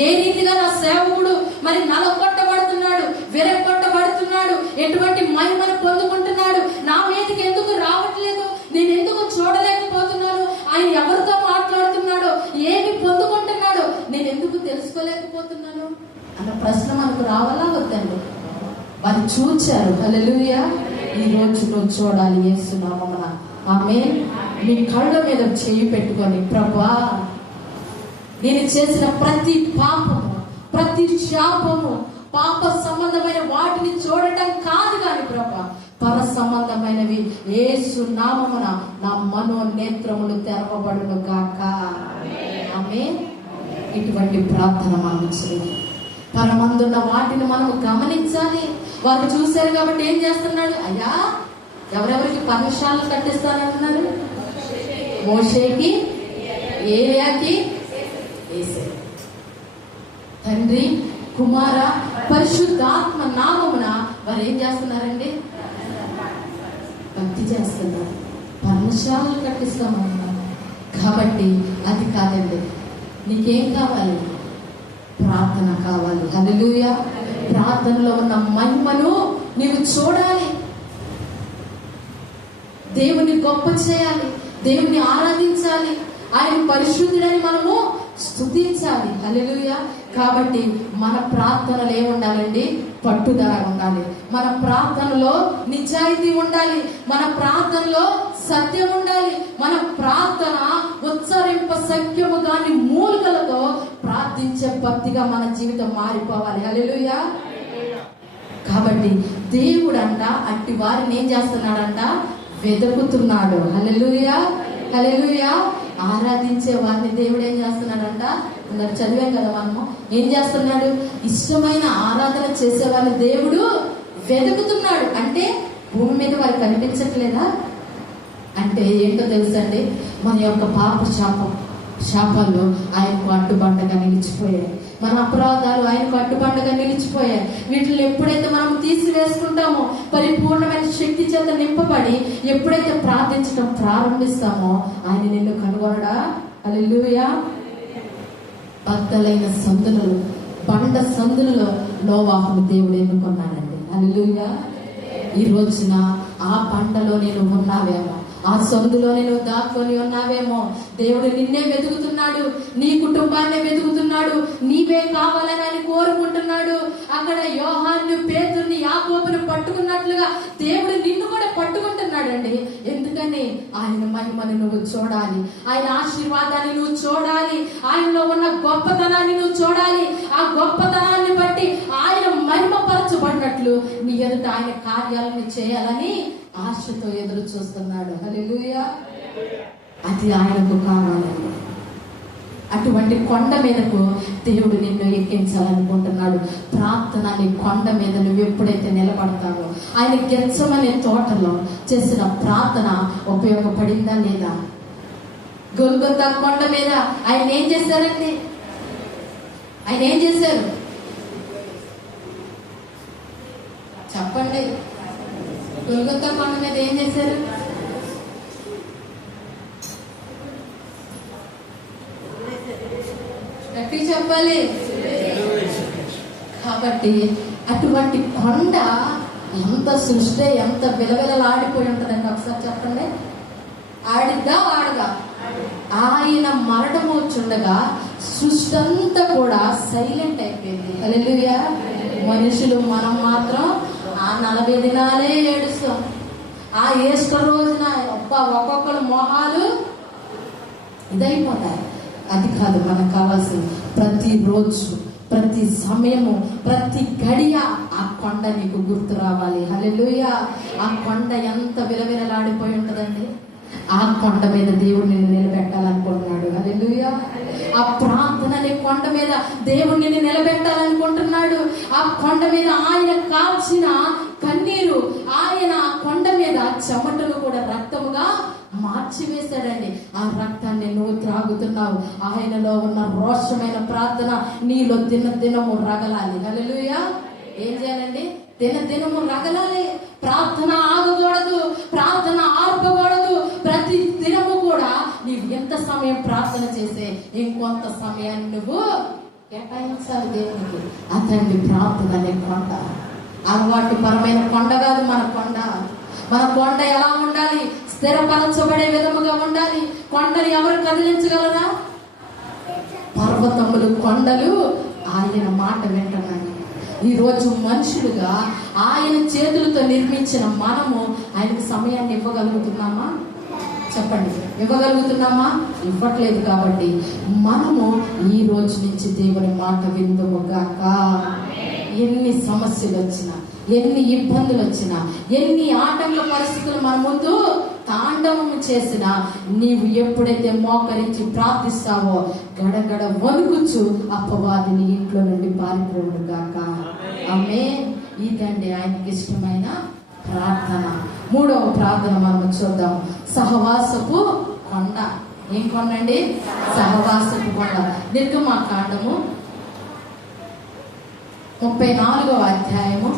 ఏ రీతిగా నా సేవకుడు మరి నలగొట్టబడుతున్నాడు, విరగొట్టబడుతున్నాడు, ఎటువంటి మహిమను పొందుకుంటున్నాడు, నా మీదకి ఎందుకు రావట్లేదు, నేను ఎందుకు చూడలేకపోతున్నాను, ఆయన ఎవరితో మాట్లాడుతున్నాడో, ఏమి పొందుకుంటున్నాడో నేను ఎందుకు తెలుసుకోలేకపోతున్నాను అన్న ప్రశ్న మనకు రావాలా వద్దండి? వారు చూచారు. హల్లెలూయా. ఈ రోజు నువ్వు చూడాలి యేసు నామమున. ఆమేన్. నీ కళ్ళ మీద చేయి పెట్టుకొని, ప్రభా నేను చేసిన ప్రతి పాపము, ప్రతి శాపము, పాప సంబంధమైన వాటిని చూడటం కాదు కానీ ప్రభా, పర సంబంధమైనవి యేసు నామమున నా మనోనేత్రములు తెరవబడును గాక. ఆమేన్. ఇటువంటి ప్రార్థన మనకు చేయాలి. పరమందున్న వాటిని మనము గమనించాలి. వారు చూశారు కాబట్టి ఏం చేస్తున్నాడు? అయ్యా, ఎవరెవరికి పర్ణశాలలు కట్టిస్తానంటున్నాడు? మోషేకి, ఏలియాకి, యేసే. తండ్రి, కుమార, పరిశుద్ధాత్మ నామమున వారు ఏం చేస్తున్నారండి? భక్తి చేస్తున్నారు, పర్ణశాలలు కట్టిస్తామన్నారు. కాబట్టి అది కాదండి. నీకేం కావాలి? ప్రార్థన కావాలి. హల్లెలూయా. ప్రార్థనలో ఉన్న మహిమను నీవు చూడాలి. దేవుని గొప్ప చేయాలి, దేవుని ఆరాధించాలి, ఆయన పరిశుద్ధుడని మనము స్తుతించాలి. హల్లెలూయా. కాబట్టి మన ప్రార్థనలు ఏముండాలండి? పట్టుదల ఉండాలి. మన ప్రార్థనలో నిజాయితీ ఉండాలి. మన ప్రార్థనలో సత్యం ఉండాలి. మన ప్రార్థన ఉచ్చరింప సఖ్యము గాని మూలికలతో ప్రార్థించే భక్తిగా మన జీవితం మారిపోవాలి. హల్లెలూయా. కాబట్టి దేవుడంట అట్టి వారిని ఏం చేస్తున్నాడంట? వెతుకుతున్నాడు. హల్లెలూయా, హల్లెలూయా. ఆరాధించే వారిని దేవుడు ఏం చేస్తున్నాడంట? అందరు చదివాం కదా మనము. ఏం చేస్తున్నాడు? ఇష్టమైన ఆరాధన చేసే వారిని దేవుడు వెతుకుతున్నాడు. అంటే భూమి మీద వారు కనిపించట్లేదా? అంటే ఏంటో తెలుసండి, మన యొక్క పాప శాపాలు ఆయనకు అడ్డుబండగా నిలిచిపోయాయి. మన అపరాధాలు ఆయనకు అడ్డుబండగా నిలిచిపోయాయి. వీటిని ఎప్పుడైతే మనం తీసివేసుకుంటామో, పరిపూర్ణమైన శక్తి చేత నింపబడి ఎప్పుడైతే ప్రార్థించడం ప్రారంభిస్తామో, ఆయన నిన్ను కనుగొనడా? హల్లెలూయా. బద్దలైన సందులలో, బండ సందులలో నోవాహును దేవుడు ఎన్నుకున్నాడండి. హల్లెలూయా. ఈ రోజున ఆ బండలో నేను ఉన్నావేమో, ఆ సందులో నేను దాక్కొని ఉన్నావేమో. దేవుడు నిన్నే వెతుకుతున్నాడు, నీ కుటుంబాన్ని వెతుకుతున్నాడు, నీవే కావాలని ఆయన కోరుకుంటున్నాడు. అక్కడ యోహాను, పేతురుని, యాకోబుని పట్టుకున్నట్లుగా దేవుడు నిన్ను కూడా పట్టుకుంటున్నాడండి. ఎందుకని? ఆయన మహిమని నువ్వు చూడాలి, ఆయన ఆశీర్వాదాన్ని నువ్వు చూడాలి, ఆయనలో ఉన్న గొప్పతనాన్ని నువ్వు చూడాలి. ఆ గొప్పతనాన్ని బట్టి ఆయన మహిమపరచబడినట్లు నీ ఎదుట ఆయన కార్యాలను చేయాలని ఆశతో ఎదురు చూస్తున్నాడు. హల్లెలూయా. అది ఆయనకు కావాలండి. అటువంటి కొండ మీదకు దేవుడు నిన్ను ఎక్కించాలనుకుంటున్నాడు. ప్రార్థన నీ కొండ మీద నువ్వు ఎప్పుడైతే నిలబడతావో, ఆయన గెత్సెమనే తోటలో చేసిన ప్రార్థన ఉపయోగపడిందా లేదా? గొల్గొతా కొండ మీద ఆయన ఏం చేశారండి? ఆయన ఏం చేశారు చెప్పండి? గొల్గొతా కొండ మీద ఏం చేశారు? గట్టి చెప్పాలి. కాబట్టి అటువంటి కొండ ఎంత సృష్టి, ఎంత విలవిలలాడిపోయి ఉంటుందండి. ఒకసారి చెప్పండి. ఆడిద్దా ఆడగా? ఆయన మరణము చుండగా సృష్టి అంతా కూడా సైలెంట్ అయిపోయింది. హల్లెలూయా. మనుషులు మనం మాత్రం ఆ 40 దినాలే ఏడుస్తాం. ఆ ఈస్టర్ రోజున ఒక్కొక్కరు మొహాలు ఇదైపోతాయి. అది కాదు మనకు కావాల్సింది. ప్రతిరోజు, ప్రతి సమయము, ప్రతి గడియ ఆ కొండ నీకు గుర్తు రావాలి. హల్లెలూయా. ఆ కొండ ఎంత విలవిలలాడిపోయి ఉంటుందండి. ఆ కొండ మీద దేవుడు నిన్ను నిలబెట్టాలనుకుంటున్నాడు. హల్లెలూయా. ఆ ప్రార్థన అనే కొండ మీద దేవుడు నిన్ను నిలబెట్టాలనుకుంటున్నాడు. ఆ కొండ మీద ఆయన కాల్చిన కన్నీరు, ఆయన ఆ కొండ మీద చెమటను కూడా రక్తముగా మార్చివేశాడండి. ఆ రక్తాన్ని నువ్వు త్రాగుతున్నావు. ఆయనలో ఉన్న రోషమైన ప్రార్థన నీలో దినము రగలాలి. హల్లెలూయా. ఏం చేయాలండి? దినము రగలాలి. ప్రార్థన ఆగకూడదు, ప్రార్థన ఆర్పకూడదు. ప్రతి దినము కూడా నీవు ఎంత సమయం ప్రార్థన చేసే ఇంకొంత సమయాన్ని నువ్వు కేటాయించాలి దేవునికి. అతన్ని ప్రార్థన అనే కొండ అలవాటు పరమైన కొండ కాదు మన కొండ. మన కొండ ఎలా ఉండాలి? స్థిరపరచబడే విధముగా ఉండాలి. కొండని ఎవరు కదిలించగలరా? పర్వతములు, కొండలు ఆయన మాట వింటున్నాయి. ఈరోజు మనుషులుగా ఆయన చేతులతో నిర్మించిన మనము ఆయనకు సమయాన్ని ఇవ్వగలుగుతున్నామా? చెప్పండి, ఇవ్వగలుగుతున్నామా? ఇవ్వట్లేదు. కాబట్టి మనము ఈ రోజు నుంచి దేవుని మాట విందుము గాక. ఎన్ని సమస్యలు వచ్చినా, ఎన్ని ఇబ్బందులు వచ్చినా, ఎన్ని ఆటంక పరిస్థితులు మన ముందు తాండవము చేసినా, నీవు ఎప్పుడైతే మోకరించి ప్రార్థిస్తావో గడగడ వణుకుచు అపవాదిని ఇంట్లో నుండి పారిపోవును గాక. ఆమేన్. ఇదండి ఆయనకి ఇష్టమైన ప్రార్థన. మూడవ ప్రార్థన మనం చూద్దాం. సహవాసపు కొండ. ఏం కొండ అండి? సహవాసపు కొండ. నిర్గమాకాండము 34వ అధ్యాయము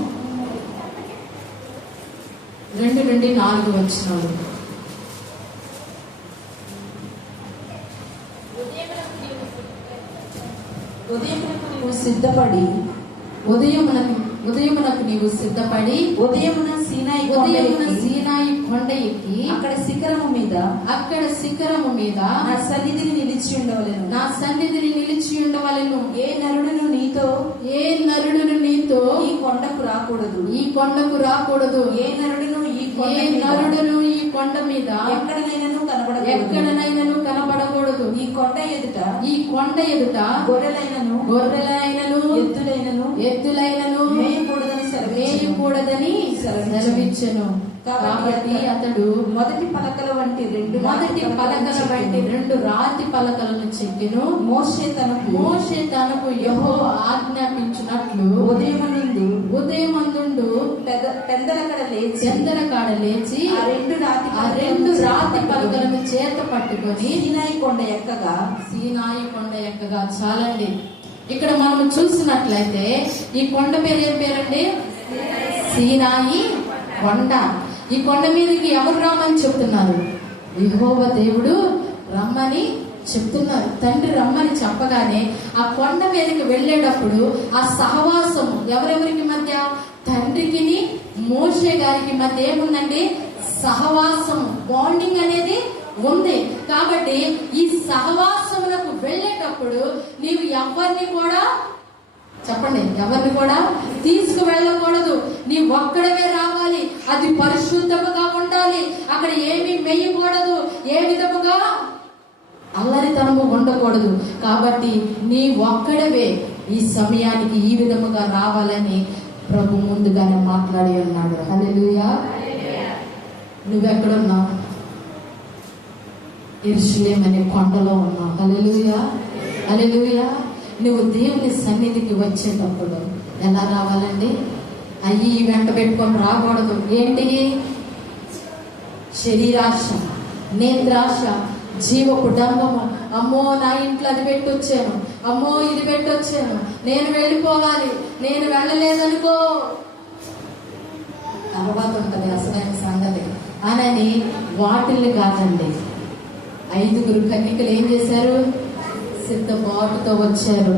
2 నుండి 4 వచనాలు. ఉదయమునకు నీవు సిద్ధపడి ఉదయమునకు నీవు సిద్ధపడి ఉదయమున సీనాయి కొండ ఎక్కి అక్కడ శిఖరము మీద నా సన్నిధిని నిలిచి ఉండవలెను. ఏ నరుడును నీతో ఈ కొండకు రాకూడదు. ఏ నరుడును ఈ కొండ మీద ఎక్కడనైనను కనబడకూడదు. ఈ కొండ ఎదుట గొర్రెలైనను ఎద్దులైనను మేయకూడదని సెలవిచ్చెను. కాబట్టి అతడు మొదటి పలకల వంటి రెండు రాతి పలకలను చెక్కెను. మోషే తనకు యెహోవా ఆజ్ఞాపించినట్లు ఉదయమందుండు పెందలకాడ లేచి ఆ రెండు రాతి పలకలను చేత పట్టుకొని సీనాయి కొండ ఎక్కగా. చాలండి. ఇక్కడ మనం చూసినట్లయితే ఈ కొండ పేరు ఏం పేరండి? సీనాయి కొండ. ఈ కొండ మీదకి ఎవరు రమ్మని చెప్తున్నారు? యెహోవా దేవుడు రమ్మని చెప్తున్నారు. తండ్రి రమ్మని చెప్పగానే ఆ కొండ మీదకి వెళ్ళేటప్పుడు ఆ సహవాసం ఎవరెవరికి మధ్య? తండ్రికి మోషే గారికి మధ్య ఏముందండి? సహవాసం, బాండింగ్ అనేది ఉంది. కాబట్టి ఈ సహవాసములకు వెళ్ళేటప్పుడు నీవు ఎవరిని కూడా తీసుకు వెళ్ళకూడదు. నీ ఒక్కడవే రావాలి. అది పరిశుద్ధముగా ఉండాలి. అక్కడ ఏమీ మెయ్యకూడదు. ఏ విధముగా అల్లరితనము ఉండకూడదు. కాబట్టి నీ ఒక్కడవే ఈ సమయానికి ఈ విధముగా రావాలని ప్రభు ముందుగానే మాట్లాడి ఉన్నాడు. హల్లెలూయా. నువ్వెక్కడున్నావు? యెరూషలేము అనే కొండలో ఉన్నావు. హల్లెలూయా, హల్లెలూయా. నువ్వు దేవుని సన్నిధికి వచ్చేటప్పుడు ఎలా రావాలండి? అయ్యి వెంట పెట్టుకొని రాకూడదు. ఏంటి? శరీరాశ, నేత్రాశ, జీవపు డంబము. అమ్మో నా ఇంట్లో అది పెట్టొచ్చాను, అమ్మో ఇది పెట్టొచ్చాను, నేను వెళ్ళిపోవాలి, నేను వెళ్ళలేదనుకో తర్వాత ఉంటుంది అసలైన సంగతి అనని వాటిల్ని కాదండి. 5 కన్యకలు ఏం చేశారు? సిద్ధపాటుతో వచ్చారు.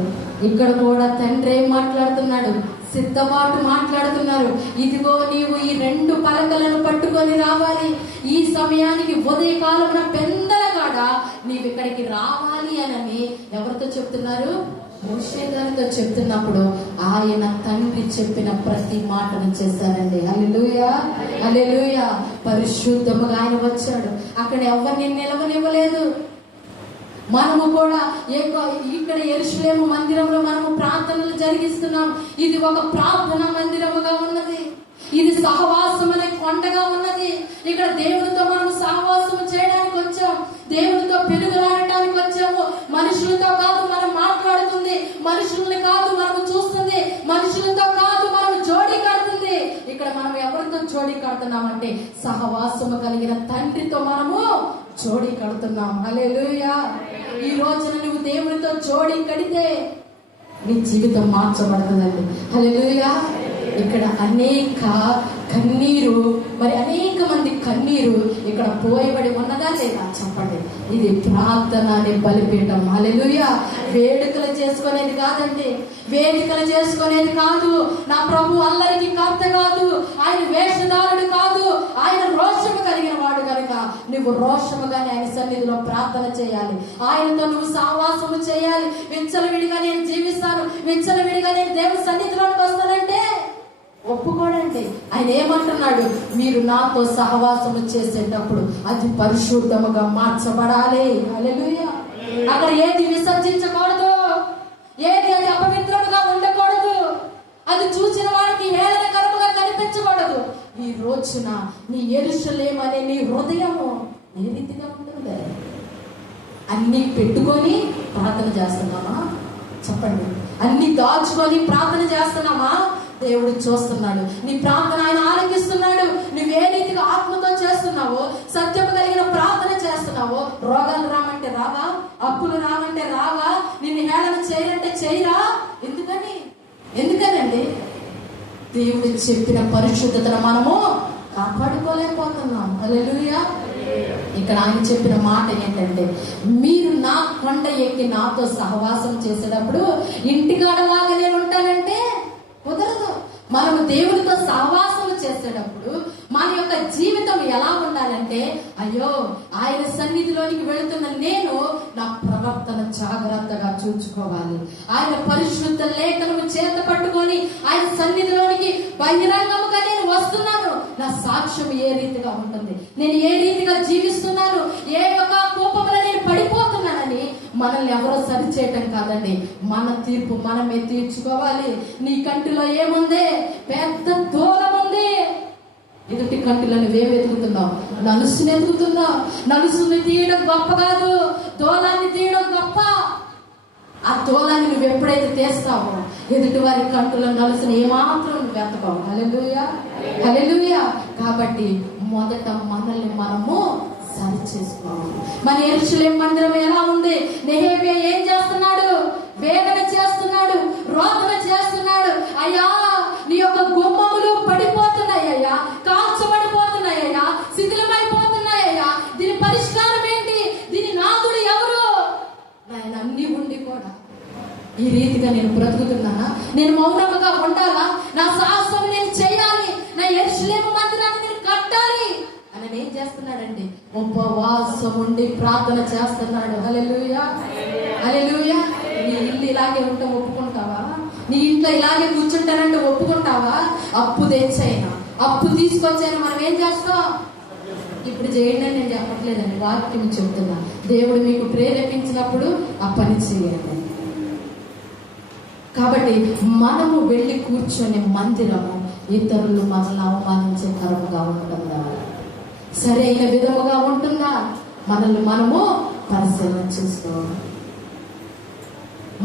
ఇక్కడ కూడా తండ్రి ఏం మాట్లాడుతున్నాడు? సిద్ధపాటు మాట్లాడుతున్నారు. ఇదిగో నీవు ఈ 2 పలకలను పట్టుకొని రావాలి. ఈ సమయానికి ఉదయకాలమున పెందలకాడ నీవు ఇక్కడికి రావాలి అని ఎవరితో చెప్తున్నారు? మోషే గారితో చెప్తున్నప్పుడు ఆయన తండ్రి చెప్పిన ప్రతి మాటను చేశారండి. హల్లెలూయా, హల్లెలూయా. పరిశుద్ధముగా ఆయన వచ్చాడు. అక్కడ ఎవరిని నిలవనివ్వలేదు. మనము కూడా ఇక్కడ యెరూషలేము మందిరంలో మనము ప్రార్థనలు జరిగిస్తున్నాం. ఇది ఒక ప్రార్థన మందిరముగా ఉన్నది. ఇది సహవాసం అనే కొండగా ఉన్నది. ఇక్కడ దేవుడితో మనం సహవాసం చేయడానికి వచ్చాం. దేవుడితో పెరుగులాడటానికి వచ్చాము. మనుషులతో కాదు మనం మాట్లాడుతుంది, మనుషుల్ని కాదు మనం చూస్తుంది, మనుషులతో కాదు మనం జోడీ కడుతుంది. ఇక్కడ మనం ఎవరితో జోడీ కడుతున్నామంటే సహవాసము కలిగిన తండ్రితో మనము జోడీ కడుతున్నాం. హల్లెలూయా. ఈ రోజున నువ్వు దేవుడితో జోడీ కడితే నీ జీవితం మార్చబడుతుందండి. హల్లెలూయా. ఇక్కడ అనేక కన్నీరు, మరి అనేక మంది కన్నీరు ఇక్కడ పోయబడి ఉన్నదా లేదా? చెప్పండి. ఇది ప్రార్థన అనే బలిపీఠం. హల్లెలూయా. వేడుకలు చేసుకునేది కాదండి, వేదికలు చేసుకునేది కాదు. నా ప్రభు అల్లరికి కర్త కాదు, ఆయన వేషధారుడు కాదు, ఆయన రోషము కలిగిన వాడు కనుక నువ్వు రోషముగానే ఆయన సన్నిధిలో ప్రార్థన చేయాలి. ఆయనతో నువ్వు సహవాసము చేయాలి. విచ్చలవిడిగా నేను జీవిస్తాను, విచ్చలవిడిగా నేను దేవుని సన్నిధిలోకి వస్తానంటే ఒప్పుకోడండి. ఆయన ఏమంటున్నాడు? మీరు నాతో సహవాసము చేసేటప్పుడు అది పరిశుద్ధముగా మార్చబడాలి. హల్లెలూయా. అక్కడ ఏది విసర్జించకూడదు, ఏది అది అపవిత్రముగా ఉండకూడదు, అది చూసిన వారికి హేళనకరముగా కనిపించకూడదు. ఈ రోజున నీ యెరూషలేము అనే నీ హృదయము ఏ రీతిగా ఉంటుంది? అన్ని పెట్టుకొని ప్రార్థన చేస్తున్నామా? చెప్పండి. అన్ని దాచుకొని ప్రార్థన చేస్తున్నామా? దేవుడు చూస్తున్నాడు. నీ ప్రార్థన ఆయన ఆలకిస్తున్నాడు. నువ్వే రీతిగా ఆత్మతో చేస్తున్నావో, సత్యము కలిగిన ప్రార్థన చేస్తున్నావో, రోగాలు రామంటే రావా, అప్పులు రామంటే రావా, నిన్ను హేళన చేయరంటే చేయరా? ఎందుకనండి? దేవుడు చెప్పిన పరిశుద్ధతను మనము కాపాడుకోలేకపోతున్నాం. హల్లెలూయా. ఇక్కడ ఆయన చెప్పిన మాట ఏంటంటే, మీరు నా కొండ ఎక్కి నాతో సహవాసం చేసేటప్పుడు ఇంటికాడలాగా నేను ఉంటానంటే కుదరదు. మనము దేవుడితో సహవాసం చేసేటప్పుడు మన యొక్క జీవితం ఎలా ఉండాలంటే, అయ్యో ఆయన సన్నిధిలోనికి వెళుతున్న నేను నా ప్రవర్తన జాగ్రత్తగా చూసుకోవాలి. ఆయన పరిశుద్ధ లేఖనము చేత పట్టుకొని ఆయన సన్నిధిలోనికి బహిరంగముగా నేను వస్తున్నాను. నా సాక్ష్యం ఏ రీతిగా ఉంటుంది, నేను ఏ రీతిగా జీవిస్తున్నాను, ఏ యొక్క కోపంలో నేను పడిపోతున్నానని మనల్ని ఎవరో సరిచేయటం కాదండి. మన తీర్పు మనమే తీర్చుకోవాలి. నీ కంటిలో ఏముంది? పెద్ద దూలం ఉంది. ఎదుటి కంటిలో నువ్వేం వెతుకుతున్నావు? నలుసుని ఎదుగుతున్నావు. నలుసుని తీయడం గొప్ప కాదు, దూలాన్ని తీయడం గొప్ప. ఆ దూలాన్ని నువ్వు ఎప్పుడైతే తీస్తావో ఎదుటి వారి కంటిలో నలుసుని ఏమాత్రం నువ్వు వెతకవు. హల్లెలూయా, హల్లెలూయా. కాబట్టి మొదట మనల్ని మనము సరి చేసుకోవాలి. మన యెరూషలేము మందిరం ఎలా ఉంది? నెహెమ్యా ఏం చేస్తున్నాడు? వేదన చేస్తున్నాడు, రోదన చేస్తున్నాడు. అయ్యా నీ యొక్క గుమ్మములు పడిపోతున్నాయ్యా, కాల్చబడిపోతున్నాయ్యా, శిథిలమైపోతున్నాయ్యా. దీని పరిష్కారం ఏంటి? దీని నాదుడు ఎవరు? ఆయన అన్ని ఉండి కూడా ఈ రీతిగా నేను బ్రతుకుతున్నానా? నేను మౌనముగా ఉండాలా? నా సాహసం నేను చేయాలి, నా యెరూషలేము మందిరాన్ని నేను కట్టాలి అని ఏం చేస్తున్నాడండి? ఉపవాసం ఉండి ప్రార్థన చేస్తున్నాడు. హల్లెలూయా, హల్లెలూయా. నీ ఇల్లు ఇలాగే ఉంటే ఒప్పుకుంటావా? నీ ఇంట్లో ఇలాగే కూర్చుంటానంటే ఒప్పుకుంటావా? అప్పు తెచ్చైనా, అప్పు తీసుకొచ్చైనా మనం ఏం చేస్తాం? ఇప్పుడు చేయండి అని నేను చెప్పట్లేదండి, వాక్యం చెప్తున్నా. దేవుడు మీకు ప్రేరేపించినప్పుడు ఆ పని చేయండి. కాబట్టి మనము వెళ్ళి కూర్చొని మందిరము ఇతరులు మనల్ని అవమానించే కరముగా ఉంటుందా? సరైన విధముగా ఉంటుందా? మనల్ని మనము పరిశీలన చేసుకోవాలి.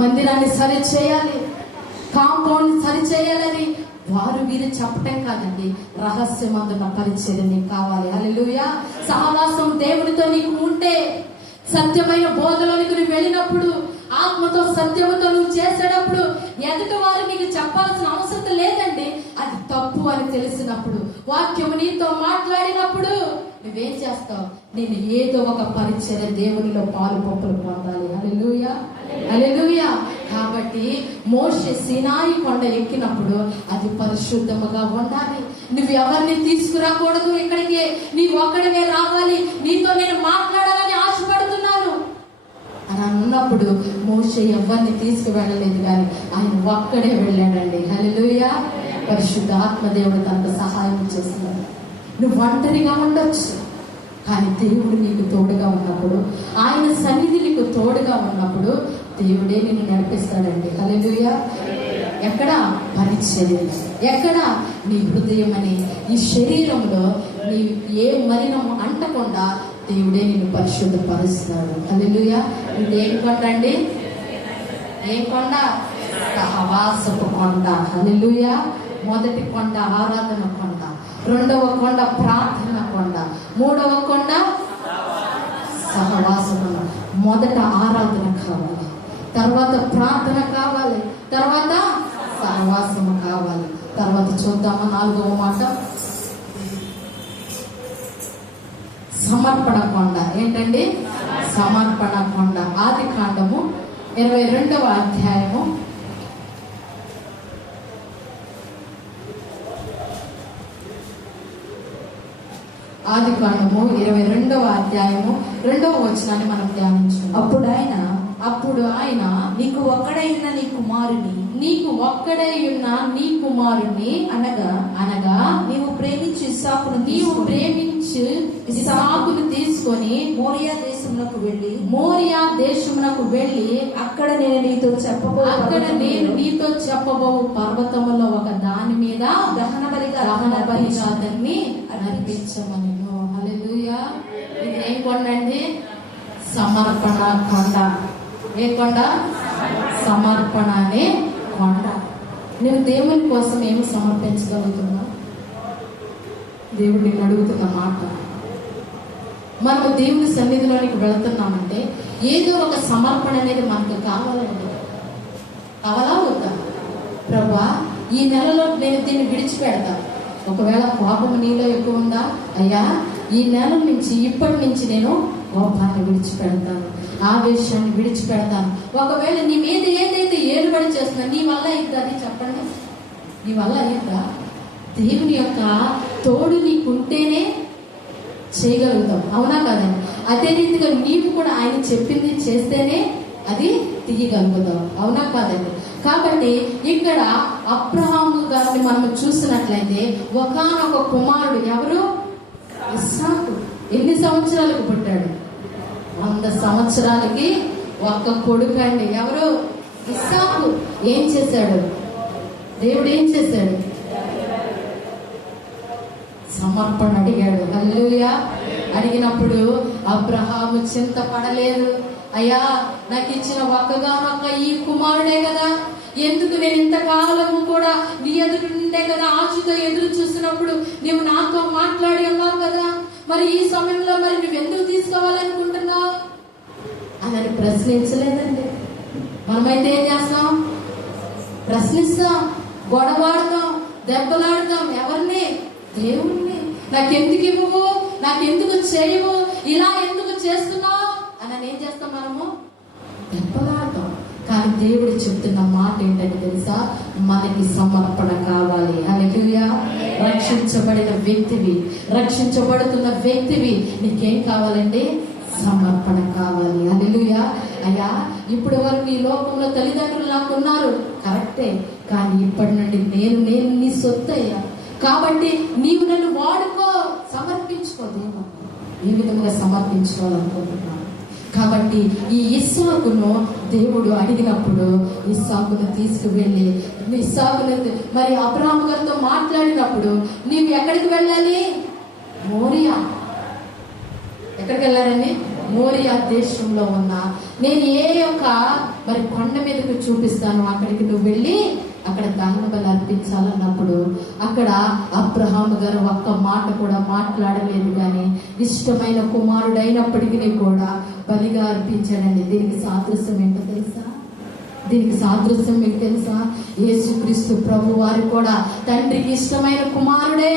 మందిరాన్ని సరి చేయాలి, కాంపౌండ్ సరి చేయాలని వారు వీరు చెప్పటం కాదండి, రహస్యమందున్న పరిచర్య నీకు కావాలి. హల్లెలూయా. సహవాసం దేవునితో నీకు ఉంటే, సత్యమైన బోధలోనికి నువ్వు వెళ్ళినప్పుడు, ఆత్మతో సత్యముతో నువ్వు చేసేటప్పుడు ఎదుటి వారు నీకు చెప్పాల్సిన అవసరం లేదండి. అది తప్పు అని తెలిసినప్పుడు, వాక్యము నీతో మాట్లాడినప్పుడు నువ్వేం చేస్తావు? నేను ఏదో ఒక పరిచర్య దేవునిలో పాలు పంపులు పొందాలి. హల్లెలూయా, హల్లెలూయా. కాబట్టి మోషే సీనాయి కొండ ఎక్కినప్పుడు అది పరిశుద్ధముగా ఉండాలి. నువ్వు ఎవరిని తీసుకురాకూడదు ఇక్కడికి, నీ ఒక్కడివే రావాలి, నీతో నేను మాట్లాడాలని ఆశపడుతున్నాను అని అన్నప్పుడు మోషే ఎవరిని తీసుకువెళ్ళలేదు, కానీ ఆయన ఒక్కడే వెళ్ళాడండి. హల్లెలూయా. పరిశుద్ధ ఆత్మదేవుడు తనకు సహాయం చేస్తున్నాడు. నువ్వు ఒంటరిగా ఉండొచ్చు, కానీ దేవుడు నీకు తోడుగా ఉన్నప్పుడు, ఆయన సన్నిధి నీకు తోడుగా ఉన్నప్పుడు దేవుడే నిన్ను నడిపిస్తాడండి. హల్లెలూయా. ఎక్కడ? పరిచర్య. ఎక్కడ? నీ హృదయం అనే ఈ శరీరంలో నీ ఏ మలినము అంటకుండా దేవుడే నిన్ను పరిశుద్ధపరుస్తాడు. హల్లెలూయా. ఇదేం కొండ అండి? ఏం కొండ? సహవాసపు కొండ. హల్లెలూయా. మొదటి కొండ ఆరాధన కొండ, రెండవ కొండ ప్రార్థన కొండ, మూడవ కొండ సహవాసము. మొదట ఆరాధన కావాలి, తర్వాత ప్రార్థన కావాలి, తర్వాత సహవాసము కావాలి. తర్వాత చూద్దామా నాలుగవ మాట, సమర్పణ కొండ. ఏంటండి? సమర్పణ కొండ. ఆది కాండము 22వ అధ్యాయము 22వ అధ్యాయము 2వ వచనాన్ని మనం ధ్యానించాం. అప్పుడు ఆయన నీకు ఒక్కడై ఉన్న నీ కుమారుని నీకు ఒక్కడై ఉన్న నీ కుమారుని అనగా నీవు ప్రేమించి ఇస్సాకును నీవు ప్రేమించి ఇస్సాకును తీసుకొని మోరియా దేశమునకు వెళ్ళి అక్కడ నేను నీతో చెప్పబో పర్వతములో ఒక దాని మీద దహన బలిగా అతన్ని అర్పించమని. హల్లెలూయా. ఇది ఏం కొండ అండి? సమర్పణ కొండ. ఏ కొండ? సమర్పణ అనే కొండ. నువ్వు దేవుని కోసం ఏమి సమర్పించగలుగుతున్నావు? దేవుడు నిన్ను అడుగుతున్న మాట. మనము దేవుని సన్నిధిలోనికి వెళుతున్నామంటే ఏదో ఒక సమర్పణ అనేది మనకు కావాలండి. కావాలా వద్దా? ప్రభా, ఈ నెలలో నేను దీన్ని విడిచిపెడతాను. ఒకవేళ కోపం నీలో ఎక్కువ ఉందా? అయ్యా, ఈ నెల నుంచి ఇప్పటి నుంచి నేను కోపాన్ని విడిచిపెడతాను, ఆవేశాన్ని విడిచిపెడతాను. ఒకవేళ నీ మీద ఏదైతే ఏలుబడి చేస్తున్నా నీ వల్ల అయిందా? అది చెప్పండి. నీ వల్ల అయిందా? దేవుని యొక్క తోడు నీకుంటేనే చేయగలుగుతాం, అవునా కాదండి? అదే రీతిగా నీవు కూడా ఆయన చెప్పింది చేస్తేనే అది తీయగలుగుతాం, అవునా కాదండి? కాబట్టి ఇక్కడ అబ్రహాము గారిని మనం చూసినట్లయితే ఒకానొక కుమారుడు, ఎవరు? ఇస్సాకు. ఎన్ని సంవత్సరాలకు పుట్టాడు? 100 సంవత్సరాలకి ఒక్క కొడుకు అండి. ఎవరు? ఇస్సాకు. ఏం చేశాడు దేవుడు? ఏం చేశాడు? సమర్పణ అడిగాడు. హల్లెలూయా. అడిగినప్పుడు అబ్రహాము చింతపడలేదు. అయ్యా, నాకు ఇచ్చిన ఒక్కగానొక్క ఈ కుమారుడే కదా, ఎందుకు నేను ఇంతకాలము కూడా నీ ఎదురుండే కదా ఆశతో ఎదురు చూసినప్పుడు నీవు నాతో మాట్లాడి ఉన్నావు కదా, మరి ఈ సమయంలో మరి నువ్వు ఎందుకు తీసుకోవాలనుకుంటున్నావు అని ప్రశ్నించలేదండి. మనమైతే ఏం చేస్తాం? ప్రశ్నిస్తాం, గొడవాడతాం, దెబ్బలాడతాం. ఎవరిని? దేవుణ్ణి. నాకెందుకు ఇవ్వవు, నాకెందుకు చేయవు, ఇలా ఎందుకు చేస్తున్నావు అని ఏం చేస్తాం? మనము దెబ్బలాడతాం. కానీ దేవుడు చెప్తున్న మాట ఏంటంటే తెలుసా? మనకి సమర్పణ కావాలి. హల్లెలూయా. రక్షించబడిన వ్యక్తివి, రక్షించబడుతున్న వ్యక్తివి, నీకేం కావాలండి? సమర్పణ కావాలి. హల్లెలూయా. అయ్యా, ఇప్పటి వరకు ఈ లోకంలో తల్లిదండ్రులు నాకు ఉన్నారు, కరెక్టే. కానీ ఇప్పటి నుండి నేను నీ సొత్తు అయ్యా, కాబట్టి నీవు నన్ను వాడుకో, సమర్పించుకో. దేవుడు ఏ విధంగా సమర్పించుకోవాలనుకుంటున్నాను? కాబట్టి ఈ ఇస్సాకును దేవుడు అడిగినప్పుడు ఇస్సాకును తీసుకువెళ్ళి మరి అబ్రహాము గారితో మాట్లాడినప్పుడు నీవు ఎక్కడికి వెళ్ళాలి? మోరియా. ఎక్కడికి వెళ్ళారని? మోరియా దేశంలో ఉన్న నేను ఏ యొక్క మరి కొండ మీదకు చూపిస్తాను, అక్కడికి నువ్వు వెళ్ళి అక్కడ దహన బలి అర్పించాలన్నప్పుడు అక్కడ అబ్రహాము గారు ఒక్క మాట కూడా మాట్లాడలేదు. కానీ ఇష్టమైన కుమారుడైనప్పటికీ కూడా బలిగా అర్పించాడండి. దీనికి సాదృశ్యం ఏంటో తెలుసా? దీనికి సాదృశ్యం మీకు తెలుసా? యేసుక్రీస్తు ప్రభు వారు కూడా తండ్రికి ఇష్టమైన కుమారుడే.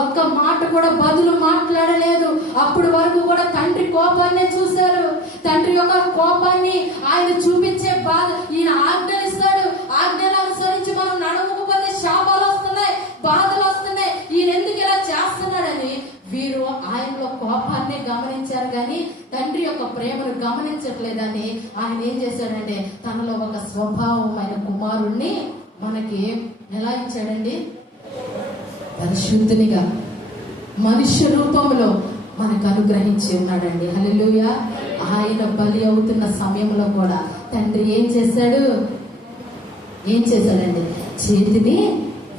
ఒక్క మాట కూడా బదులు మాట్లాడలేదు. అప్పుడు వరకు కూడా తండ్రి కోపాన్ని చూశారు. తండ్రి యొక్క కోపాన్ని ఆయన చూపించే బాధ. ఈయన ఆజ్ఞలిస్తాడు, ఆజ్ఞలు అనుసరించి మనం నడవకపోతే శాపాలు వస్తున్నాయి, బాధలు వస్తున్నాయి, ఈయన ఎందుకు ఇలా చేస్తున్నాడని వీరు ఆయనలో కోపాన్ని గమనించారు. కానీ తండ్రి యొక్క ప్రేమను గమనించట్లేదని ఆయన ఏం చేశాడంటే తనలో ఒక స్వభావమైన కుమారుణ్ణి మనకి ఎలా ఇచ్చాడండి? పరిశుద్ధునిగా మనుష్య రూపంలో మనకు అనుగ్రహించి ఉన్నాడండి. హల్లెలూయా. ఆయన బలి అవుతున్న సమయంలో కూడా తండ్రి ఏం చేశాడండి? చేతిని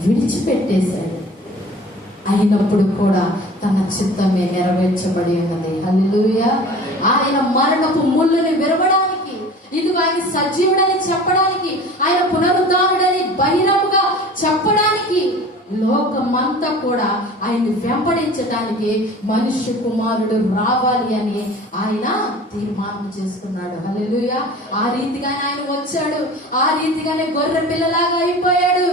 విడిచిపెట్టేశాడు. అయినప్పుడు కూడా తన చిత్తమే నెరవేర్చబడి ఉన్నది. హల్లెలూయా. ఆయన మరణపు ముళ్ళని విరవడానికి, ఇదిగో ఆయన సజీవుడని చెప్పడానికి, ఆయన పునరుద్ధానుడని బహిరంగంగా చెప్పడానికి, లోకమంతా కూడా ఆయన్ని వెంబడించడానికి మనుష్య కుమారుడు రావాలి అని ఆయన తీర్మానం చేసుకున్నాడు. హల్లెలూయా. ఆ రీతిగానే ఆయన వచ్చాడు, ఆ రీతిగానే గొర్రె పిల్లలాగా అయిపోయాడు,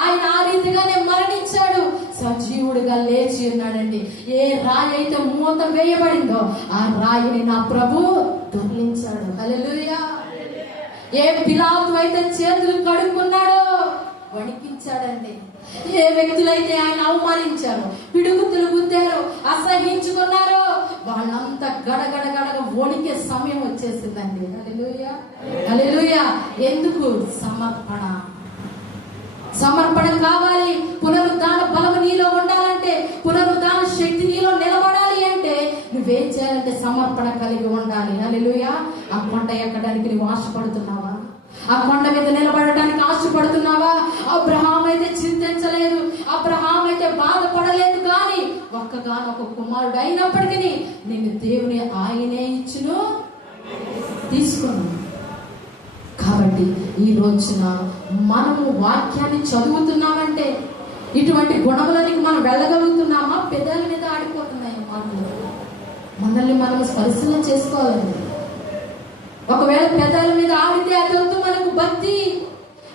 ఆయన ఆ రీతిగానే మరణించాడు, సజీవుడిగా లేచి ఉన్నాడండి. ఏ రాయి అయితే మూత వేయబడిందో ఆ రాయిని నా ప్రభు దొర్లించాడు. హల్లెలూయా. ఏ పిలాతు అయితే చేతులు కడుక్కున్నాడో వణికించాడండి. ఏ వ్యక్తులైతే ఆయన అవమానించారో, పిడుగుతులు గుద్దారో, అసహించుకున్నారో వాళ్ళంతా గడగడ గడగ వణికే సమయం వచ్చేసిందండి. హల్లెలూయా, హల్లెలూయా. ఎందుకు? సమర్పణ కావాలి. పునరుద్ధాన బలము నీలో ఉండాలంటే, పునరుద్ధాన శక్తి నీలో నిలబడాలి అంటే నువ్వేం చేయాలంటే సమర్పణ కలిగి ఉండాలి. హల్లెలూయా. ఆ కొండ ఎక్కడానికి నువ్వు ఆశపడుతున్నావా? ఆ కొండ మీద నిలబడటానికి ఆశపడుతున్నావా? అబ్రహాం అయితే చింతించలేదు, అబ్రహాం అయితే బాధపడలేదు. కానీ ఒక్కగానొక కుమారుడు అయినప్పటికీ నేను దేవుని ఆయనే ఇచ్చును తీసుకున్నాను. కాబట్టి ఈ రోజున మనము వాక్యాన్ని చదువుతున్నామంటే ఇటువంటి గుణములకి మనం వెళ్ళగలుగుతున్నామా? పెదాల మీద ఆడిపోతున్నాయి మాటలు. మనల్ని మనం పరిశీలన చేసుకోవాలండి. ఒకవేళ పెదాల మీద ఆడితే అదంతా మనకు భక్తి,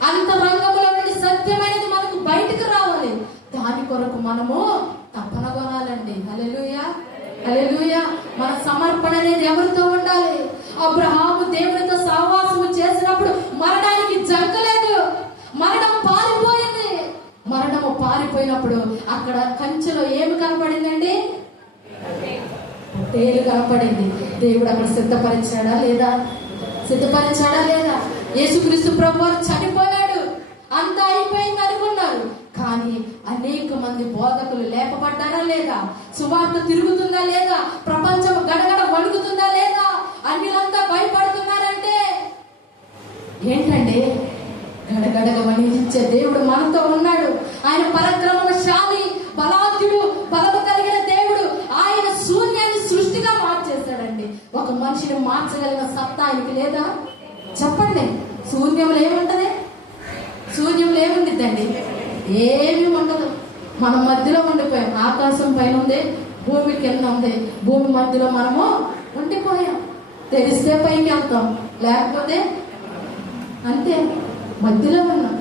అంతరంగంలో నుండి సత్యమైనది మనకు బయటకు రావాలి. దాని కొరకు మనము తపన కొనాలండి. హల్లెలూయా, హల్లెలూయా. మన సమర్పణ అనేది ఎవరితో ఉండాలి? అబ్రహాము దేవునితో సహవాసము చేసినప్పుడు మరణానికి జంకలేదు, మరణం పారిపోయింది. మరణము పారిపోయినప్పుడు అక్కడ కంచెలో ఏమి కనపడిందండి? తేలు కనపడింది. దేవుడు అక్కడ సిద్ధపరిచాడా లేదా? సిద్ధపరిచాడా లేదా? యేసుక్రీస్తు ప్రభువారు చనిపోయాడు, అంతా అయిపోయింది అనుకున్నారు. కానీ అనేక మంది బోధకులు లేపబడ్డారా లేదా? సువార్త తిరుగుతుందా లేదా? ప్రపంచం గడగడ వణుకుతుందా లేదా? అన్నిలంతా భయపడుతున్నారంటే ఏంటంటే గడగడగ వణించే దేవుడు మనతో ఉన్నాడు. ఆయన పరాక్రమశాలి, బలాఢ్యుడు, బలము కలిగిన దేవుడు. ఆయన శూన్యాన్ని సృష్టిగా మార్చేశాడండి. ఒక మనిషిని మార్చగలిగిన సత్తా ఆయనకి లేదా? చెప్పండి. శూన్యంలో ఏముంటది? శూన్యంలో ఏముండిద్దండి? ఏమీ ఉండదు. మన మధ్యలో ఉండిపోయాం. ఆకాశం పైన ఉంది, భూమి కింద ఉంది. భూమి మధ్యలో మనము ఉండిపోయాం. తెలిస్తే పైకి వెళ్తాం, లేకపోతే అంతే మధ్యలో ఉన్నాం.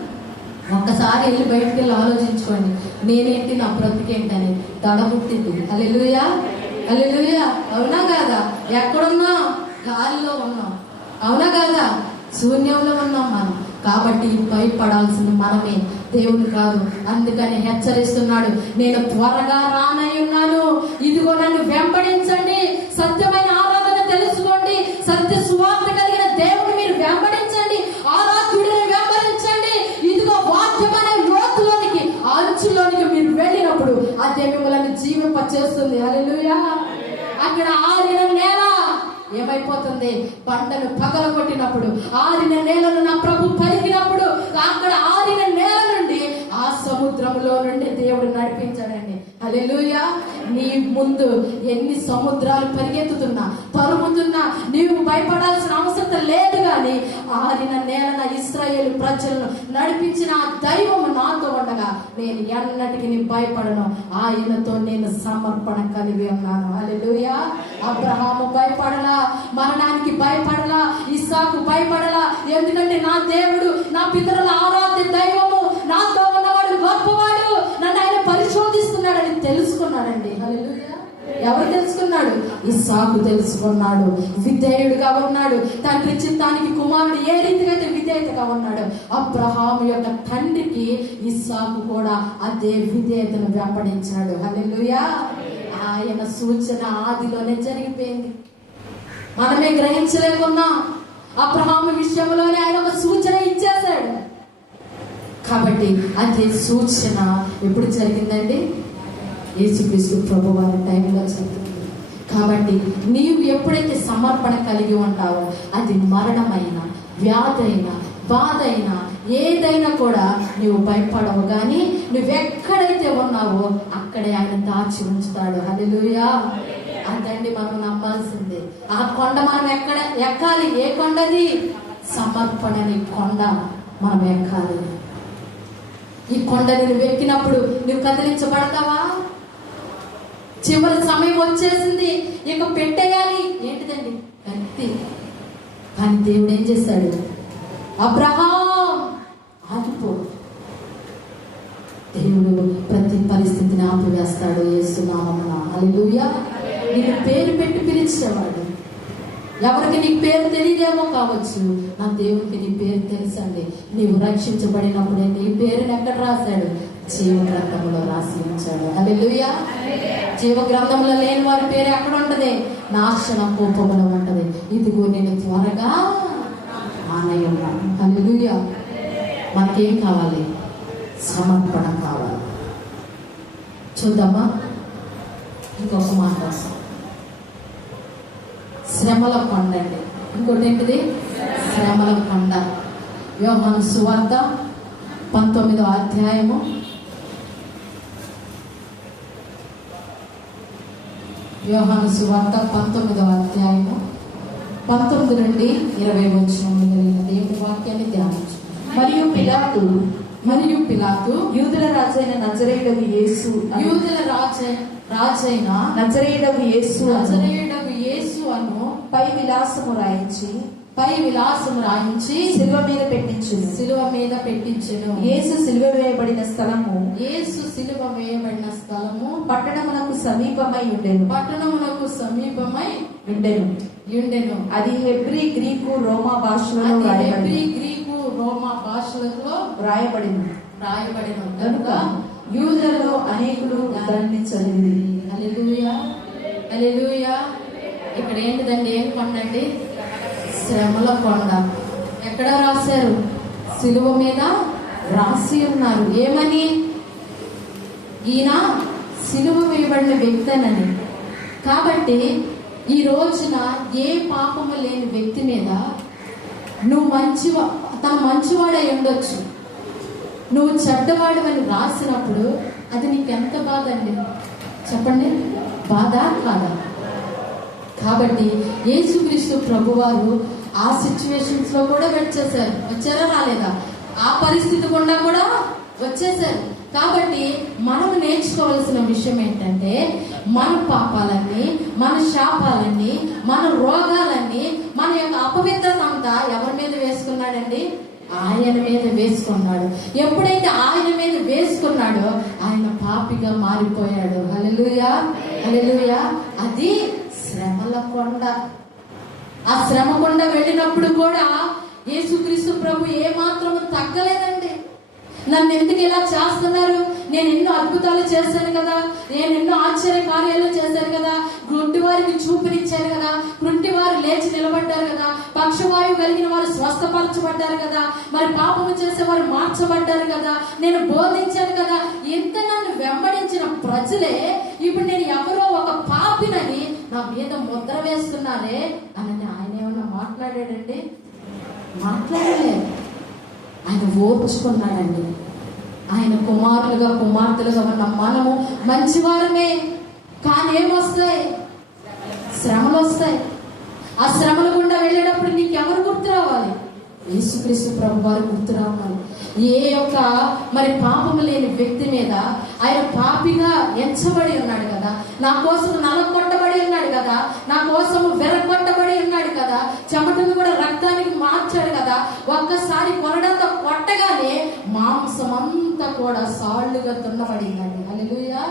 ఒక్కసారి వెళ్ళి బయటికి వెళ్ళి ఆలోచించుకోండి, నేనేంటి, నా బ్రతికేంటని దడ పుట్టింది. హల్లెలూయా, హల్లెలూయా. అవునా కాదా? ఎక్కడున్నాం? గాలిలో ఉన్నాం. అవునా కాదా? శూన్యంలో ఉన్నాం మనం. కాబట్టి భయపడాల్సిన మనమే, దేవుడు కాదు. అందుకని హెచ్చరిస్తున్నాడు, నేను త్వరగా రానై ఉన్నాను, ఇదిగో నన్ను వెంబడించండి. సత్యమైన ఆరాధన తెలుసుకోండి, సత్య సువార్త కలిగిన దేవుడు మీరు వెంబడించండి, ఆరాధ్యుడిని వెంబడించండి. ఇదిగో వాక్యం అనే లోతులోనికి, అంచులోనికి మీరు వెళ్ళినప్పుడు అదే మిమ్మల్ని జీవింప చేస్తుంది. హల్లెలూయా. అక్కడ ఆరిన నేల ఏమైపోతుంది? బండను పగలగొట్టినప్పుడు, ఆరిన నేలను నా ప్రభు పలికినప్పుడు అక్కడ ఆరిన నేల నుండి ఆ సముద్రంలో నుండి దేవుడు నడిపించాడండి. హల్లెలూయా. నీ ముందు ఎన్ని సముద్రాలు పరిగెత్తుతున్నా, తరుముతున్నా నీవు భయపడాల్సిన అవసరం లేదు. కానీ ఆరిన నేలన ఇశ్రాయేలు ప్రజలను నడిపించిన ఆ దైవం నాతో ఉండగా నేను ఎన్నటికి భయపడను. ఆయనతో నేను సమర్పణ కలిగి ఉన్నాను. హల్లెలూయా. అబ్రహాము భయపడలా, మరణానికి భయపడలా, ఇస్సాకు భయపడలా. ఎందుకంటే నా దేవుడు, నా పితరుల ఆరాధ్య దైవము, నాతో ఉన్నవాడు గొప్పవాడు, నన్ను ఆయన పరిశోధిస్తున్నాడని తెలుసుకున్నాడండి. హల్లెలూయా. ఎవరు తెలుసుకున్నాడు? ఇస్సాకు తెలుసుకున్నాడు. విధేయుడుగా ఉన్నాడు. తండ్రి చిత్తానికి కుమారుడు ఏ రీతిగా అయితే విధేయతగా ఉన్నాడు, అబ్రహాము యొక్క తండ్రికి ఇస్సాకు కూడా అదే విధేయతను వెంబడించాడు. హల్లెలూయా. ఆయన సూచన ఆదిలోనే జరిగిపోయింది. మనమే గ్రహించలేకున్నాం. అబ్రహాము విషయంలోనే ఆయన ఒక సూచన ఇచ్చేశాడు. కాబట్టి అదే సూచన ఎప్పుడు జరిగిందండి? యేసుక్రీస్తు ప్రభు వారి టైంలో జరిగింది. కాబట్టి నీవు ఎప్పుడైతే సమర్పణ కలిగి ఉంటావో అది మరణమైనా, వ్యాధైనా, బాధ అయినా, ఏదైనా కూడా నువ్వు భయపడవు. కానీ నువ్వెక్కడైతే ఉన్నావో అక్కడే ఆయన దాచి ఉంచుతాడు. హల్లెలూయా. అదండి మనం నమ్మాల్సిందే. ఆ కొండ మనం ఎక్కాలి. ఏ కొండది? సమర్పణని కొండ మనం ఎక్కాలి. ఈ కొండని నువ్వు ఎక్కినప్పుడు నువ్వు కదిలించబడతావా? చివరి సమయం వచ్చేసింది, ఇక పెట్టేయాలి. ఏంటిదండి? కత్తి. కానీ దేవుడు ఏం చేశాడు? అబ్రహాం ఆగిపో. దేవుడు ప్రతి పరిస్థితిని ఆపివేస్తాడు యేసునామమున. హల్లెలూయా. నీకు పేరు పెట్టి పిలిచేవాడు. ఎవరికి నీ పేరు తెలియదేమో కావచ్చు, నా దేవునికి నీ పేరు తెలుసండి. నీవు రక్షించబడినప్పుడే నీ పేరుని ఎక్కడ రాశాడు? జీవ గ్రంథంలో రాసి ఉంచాడు. హల్లెలూయా. జీవ గ్రంథంలో లేని వారి పేరు ఎక్కడ ఉంటది? నాశన కోపంలో ఉంటది. ఇదిగో నేను త్వరగా ఆనయున్నాను. హల్లెలూయా. మనకేం కావాలి? సమర్పణ కావాలి. చూద్దామా ఇంకొక మాట. శ్రమల కొండ అండి. ఇంకోటి ఏంటిది? శ్రమల కొండ. యోహాను సువార్త 19వ అధ్యాయము 19వ అధ్యాయము 19 నుండి 20 వచనములు కలిగిన దేవుని వాక్యాన్ని ధ్యానించు. మరియు పిలాతు యూదుల రాజైన నజరేయుడగు యేసు యూదుల రాజైన నజరేయుడగు యేసు అను పై విలాసము రాయించి శిలువ మీద పెట్టించెను. యేసు సిలువ వేయబడిన స్థలము పట్టణమునకు సమీపమై ఉండెను. అది హెబ్రీ గ్రీకు రోమా భాషలలో రాయబడిన కనుక యూదులలో అనేకులు దాన్ని చదివి. హల్లెలూయా. హల్లెలూయా. ఇక్కడ ఏంటిదండి? ఏం కొండ అండి? శ్రమల కొండ. ఎక్కడ రాశారు? సిలువ మీద రాసి ఉన్నారు. ఏమని? ఈయన సిలువ వేయబడిన వ్యక్తేనని. కాబట్టి ఈ రోజున ఏ పాపము లేని వ్యక్తి మీద నువ్వు తను మంచివాడై ఉండొచ్చు, నువ్వు చెడ్డవాడవని రాసినప్పుడు అది నీకెంత బాధ అండి? చెప్పండి, బాధ కాదా? కాబట్టి యేసుక్రీస్తు ప్రభువారు ఆ సిచ్యువేషన్స్ లో కూడా వచ్చారా రాలేదా? ఆ పరిస్థితి గుండా కూడా వచ్చేసారు. కాబట్టి మనం నేర్చుకోవాల్సిన విషయం ఏంటంటే, మన పాపాలన్నీ, మన శాపాలన్నీ, మన రోగాలన్నీ, మన యొక్క అపవిత్రత అంతా ఎవరి మీద వేసుకున్నాడండి? ఆయన మీద వేసుకున్నాడు. ఎప్పుడైతే ఆయన మీద వేసుకున్నాడో ఆయన పాపిగా మారిపోయాడు. హల్లెలూయా. హల్లెలూయా. అది శ్రమల కొండ. ఆ శ్రమ కొండ వెళ్ళినప్పుడు కూడా యేసుక్రీస్తు ప్రభు ఏమాత్రము తగ్గలేదండి. నన్ను ఎందుకు ఇలా చేస్తున్నారు? నేను ఎన్నో అద్భుతాలు చేశాను కదా, నేను ఎన్నో ఆశ్చర్య కార్యాలు చేశాను కదా, గుడ్డి వారికి చూపునిచ్చాను కదా, గుడ్డి వారు లేచి నిలబడ్డారు కదా, పక్షవాయువు కలిగిన వారు స్వస్థపరచబడ్డారు కదా, మరి పాపము చేసేవారు మార్చబడ్డారు కదా, నేను బోధించాను కదా. ఇంత నన్ను వెంబడించిన ప్రజలే ఇప్పుడు నేను ఎవరో ఒక పాపినని నా మీద ముద్ర వేస్తున్నారే అని ఆయన ఏమన్నా మాట్లాడాడండి? మాట్లాడలేదు. ఆయన ఓర్చుకున్నాడండి. ఆయన కుమార్తెలుగా ఉన్న మనము మంచివారమే, కానీ ఏమొస్తాయి? శ్రమలు వస్తాయి. ఆ శ్రమల గుండా వెళ్ళేటప్పుడు నీకెవరు గుర్తు రావాలి? యేసుక్రీస్తు ప్రభు వారు గుర్తు రావాలి. ఏ యొక్క మరి పాపము లేని వ్యక్తి మీద ఆయన పాపిగా ఎంచబడి ఉన్నాడు కదా, నా కోసం నలగొట్టబడి ఉన్నాడు కదా, నా కోసం వెరగొట్టబడి ఉన్నాడు కదా, చెమటను కూడా రక్తానికి మార్చాడు కదా. ఒక్కసారి కొరడంతో కొట్టగానే మాంసం అంతా కూడా సాళ్ళుగా తున్నబడిందండి. హల్లెలూయా.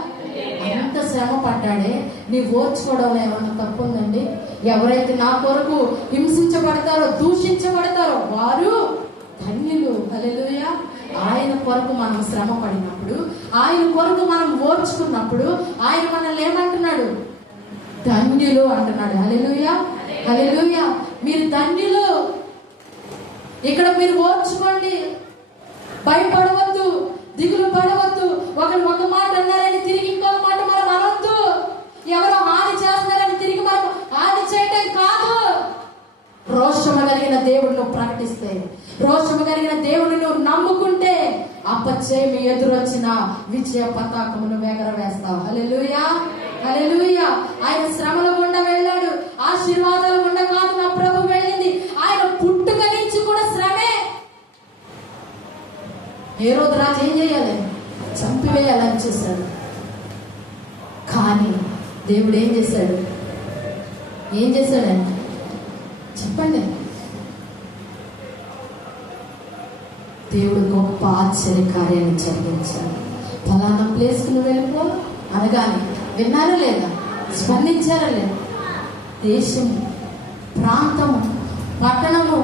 అంత శ్రమ పడ్డాడే. నీ ఓర్చుకోవడంలో ఏమన్నా తప్పు ఉందండి? ఎవరైతే నా కొరకు హింసించబడతారో, దూషించబడతారో వారు ధన్యులు. హల్లెలూయా. ఆయన కొరకు మనం శ్రమ పడినప్పుడు, ఆయన కొరకు మనం ఓర్చుకున్నప్పుడు ఆయన మనల్ని ఏమంటున్నాడు? ధన్యులు అంటున్నాడు. హల్లెలూయా. హల్లెలూయా. మీరు ధన్యులు. ఇక్కడ మీరు ఓర్చుకోండి, భయపడవద్దు, దిగులు పడవద్దు. ఒకరు ఒక మాట అన్నారని తిరిగి ఇంకొక మాట మనం అనవద్దు. ఎవరో హాని చేస్తున్నారని తిరిగి మనం హాని చేయటం కాదు. రోషము కలిగిన దేవుడిని ప్రకటిస్తే, రోషము కలిగిన దేవుడిని నువ్వు నమ్ముకుంటే అపజయం ఎదురొచ్చిన విజయ పతాకమును ఎగరవేస్తావు. హల్లెలూయా. హల్లెలూయా. ఆయన శ్రమల గుండా వెళ్ళాడు, ఆశీర్వాదాల గుండా కాదు నా ప్రభు వెళ్ళింది. ఆయన పుట్టుక నుంచి కూడా శ్రమే. హేరోదు రాజు ఏం చేయాలి? చంపివేయాలని చూశాడు. కానీ దేవుడు ఏం చేశాడు? ఏం చేశాడంటే చెప్పండి. దేవుడు గొప్ప ఆశ్చర్య కార్యాన్ని జరిగించాడు. ఫలానా ప్లేస్కి నువ్వు వెళ్ళిపో అనగానే విన్నారా లేదా? స్పందించారా లేదా? దేశము, ప్రాంతము, పట్టణము,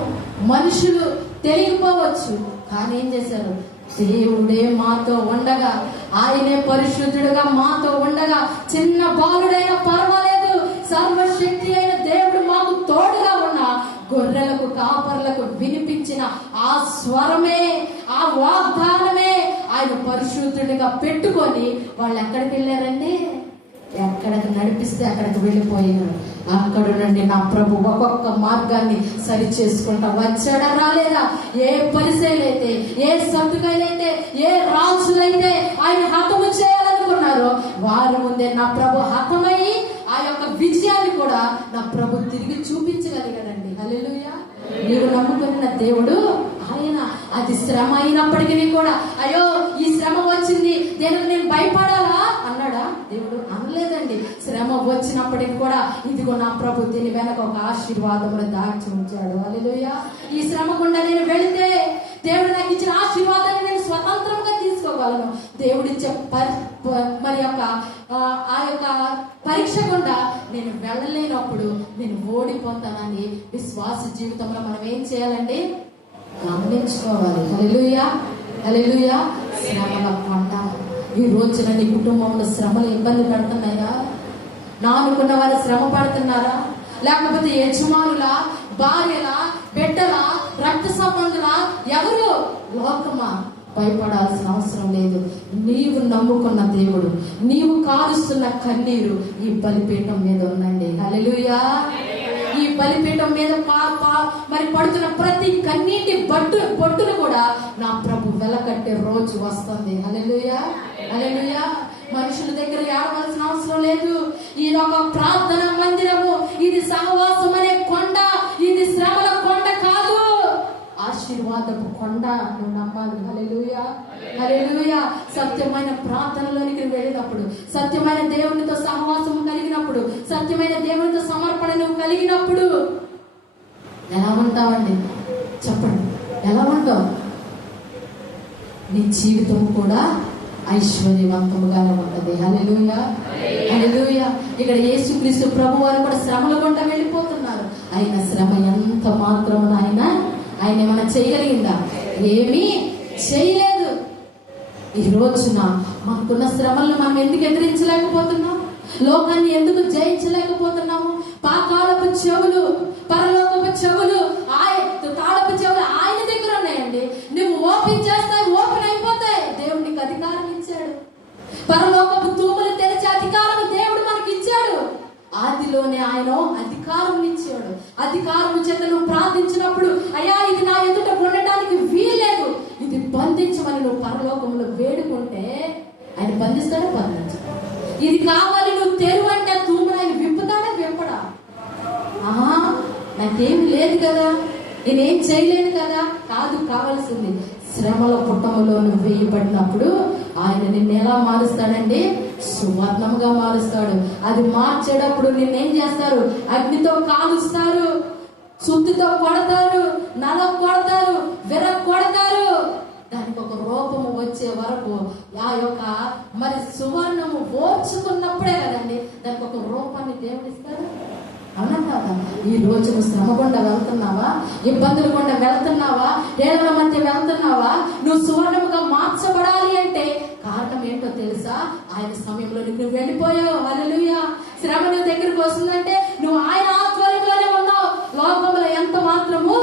మనుషులు తెలియకపోవచ్చు, కానీ ఏం చేశారు? దేవుడే మాతో ఉండగా, ఆయనే పరిశుద్ధుడుగా మాతో ఉండగా, చిన్న బాలుడైనా పర్వాలేదు, సర్వశక్తి అయిన దేవుడు మాకు తోడుగా ఉన్న గొర్రెలకు కాపర్లకు వినిపించిన ఆ స్వరమే, ఆ వాగ్దానమే ఆయన పరిశుద్ధుడిగా పెట్టుకొని వాళ్ళు ఎక్కడికి వెళ్ళారండి? ఎక్కడికి నడిపిస్తే అక్కడికి వెళ్ళిపోయారు. అక్కడ నుండి నా ప్రభు ఒక్కొక్క మార్గాన్ని సరి చేసుకుంటా వచ్చాడా రాలేదా? ఏ పరిసైలైతే, ఏ సత్తుకైతే, ఏ రాజులైతే ఆయన హతము చేయాలనుకున్నారో వారి ముందే నా ప్రభు హతమయ్యి ఆ యొక్క విజయాన్ని కూడా నా ప్రభు తిరిగి చూపించగలిగాడండి. హల్లెలూయా. నీవు నమ్ముకున్న దేవుడు ఆయన, అది శ్రమ అయినప్పటికీ కూడా, అయ్యో ఈ శ్రమ వచ్చింది దేనికి నేను భయపడాలా అన్నాడా దేవుడు? అనలేదండి. శ్రమ వచ్చినప్పటికి కూడా ఇదిగో నా ప్రభు దీని వెనక ఒక ఆశీర్వాదములు దాచి ఉంచాడు. హల్లెలూయా. ఈ శ్రమ గుండా నేను వెళితే దేవుడు నాకు ఇచ్చిన ఆశీర్వాదాన్ని నేను స్వతంత్రంగా తీసుకోగలను. దేవుడిచ్చే మరి యొక్క ఆ యొక్క పరీక్ష గుండా నేను వెళ్ళలేనప్పుడు నేను ఓడిపోతానని విశ్వాస జీవితంలో మనం ఏం చేయాలండి? గమనించుకోవాలి. హల్లెలూయా, హల్లెలూయా. శ్రమల పంట. ఈ రోజున నీ కుటుంబంలో శ్రమలు ఇబ్బంది పడుతున్నాయా? నా అనుకున్న వారు శ్రమ పడుతున్నారా? లేకపోతే యజమానుల, భార్యల, బిడ్డల, రక్త సంబంధుల, ఎవరు? లోకమా? భయపడాల్సిన అవసరం లేదు. నీవు నమ్ముకున్న దేవుడు, నీవు కారుస్తున్న కన్నీరు ఈ బలిపీఠం మీద ఉందండి. హల్లెలూయా. ఈ బలిపీఠం మీద మరి పడుతున్న ప్రతి కన్నీటి బొట్టును కూడా నా ప్రభు వెలకట్టే రోజు వస్తుంది. హల్లెలూయా, హల్లెలూయా. మనుషుల దగ్గర ఏడవలసిన అవసరం లేదు. ఇది ఒక ప్రార్థన మందిరము, ఇది సహవాసం అనే కొండ, ఇది శ్రమల కొండ కాదు, ఆశీర్వాదపు కొండ. నువ్వు నమ్మాలి. హల్లెలూయా, హల్లెలూయా. సత్యమైన ప్రార్థనలోనికి వెళ్ళినప్పుడు, సత్యమైన దేవునితో సహవాసం కలిగినప్పుడు, సత్యమైన దేవునితో సమర్పణ నువ్వు కలిగినప్పుడు ఎలా ఉంటావండి? చెప్పండి, ఎలా ఉంటావు? నీ జీవితం కూడా ఐశ్వర్యవంతముగా ఉంటుంది. హల్లెలూయా, హల్లెలూయా. ఇక్కడ యేసుక్రీస్తు ప్రభు వారు కూడా శ్రమల గుండా వెళ్ళిపోతున్నారు. ఆయన శ్రమ ఎంత మాత్రం ఆయన ఏమైనా చేయగలిగిందా? ఏమీ చేయలేదు. ఈ రోజున మనకున్న శ్రమలను మనం ఎందుకు ఎదిరించలేకపోతున్నాం? లోకాన్ని ఎందుకు జయించలేకపోతున్నాము? పాతాళపు చెవులు, పరలోకపు చెవులు, తాళపు చెవులు ఆయన దగ్గర ఉన్నాయండి. నువ్వు ఓపెన్ చేస్తాయి, ఓపెన్ అయిపోతాయి. దేవుడు నీకు అధికారం ఇచ్చాడు. పరలోకపు తూములు తెరిచే అధికారం దేవుడు మనకి ఇచ్చాడు. ఆదిలోనే ఆయన అధికారం ఇచ్చాడు. అధికారం చేత నువ్వు ప్రార్థించినప్పుడు, అయ్యా ఇది నా ఎదుట ఉండటానికి వీల్లేదు, ఇది బంధించమని నువ్వు పరలోకంలో వేడుకుంటే ఆయన బంధిస్తాడే? బంధించు. ఇది కావాలి నువ్వు తెరువు అంటే తూములు ఆయన విప్పుతాడే? విప్పడా? నాకేం లేదు కదా, నేనేం చేయలేను కదా? కాదు, కావాల్సింది శ్రమల పుట్టములో నువ్వు వేయబడినప్పుడు ఆయన నిన్ను ఎలా మారుస్తాడండి? సువర్ణంగా మారుస్తాడు. అది మార్చేటప్పుడు నిన్నేం చేస్తారు? అగ్నితో కాలుస్తారు, సుత్తితో కొడతారు, నలం కొడతారు, విరగ కొడతారు. దానికి ఒక రూపము వచ్చే వరకు ఆ యొక్క మరి సువర్ణము ఓర్చుకున్నప్పుడే కదండి దానికి ఒక రూపాన్ని దేవుడిస్తాడు. అవునంటావా? ఈ రోజు నువ్వు శ్రమ గుండా వెళ్తున్నావా? ఇబ్బందులు గుండా వెళ్తున్నావా? ఏడవ మధ్య వెళ్తున్నావా? నువ్వు సువర్ణముగా మార్చబడాలి అంటే కారణం ఏంటో తెలుసా? ఆయన సమయంలో నువ్వు వెళ్ళిపోయావు. హల్లెలూయా. శ్రమ నువ్వు దగ్గరికి వస్తుందంటే నువ్వు ఆయన ఆధ్వర్యంలోనే ఉన్నావు. లోకంలో ఎంత మాత్రము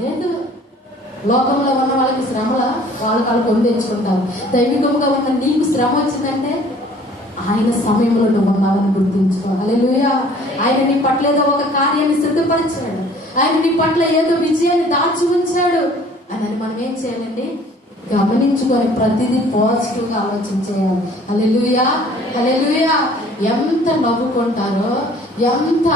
లేదు. లోకంలో ఉన్న వాళ్ళకి శ్రమల వాళ్ళు పొందించుకుంటారు. దైవికంగా ఉన్న నీకు శ్రమ వచ్చిందంటే ఆయన సమయంలో నువ్వు ఉన్నావని గుర్తించుకో. హల్లెలూయా. ఆయన నీ పట్ల ఏదో ఒక కార్యాన్ని సిద్ధపరిచాడు. ఆయన నీ పట్ల ఏదో విజయాన్ని దాచి ఉంచాడు అని మనం ఏం చేయాలండి? గమనించుకొని ప్రతిదీ పాజిటివ్ గా ఆలోచించేయాలి. హల్లెలూయా, హల్లెలూయా. ఎంత నవ్వుకుంటారో, ఎంత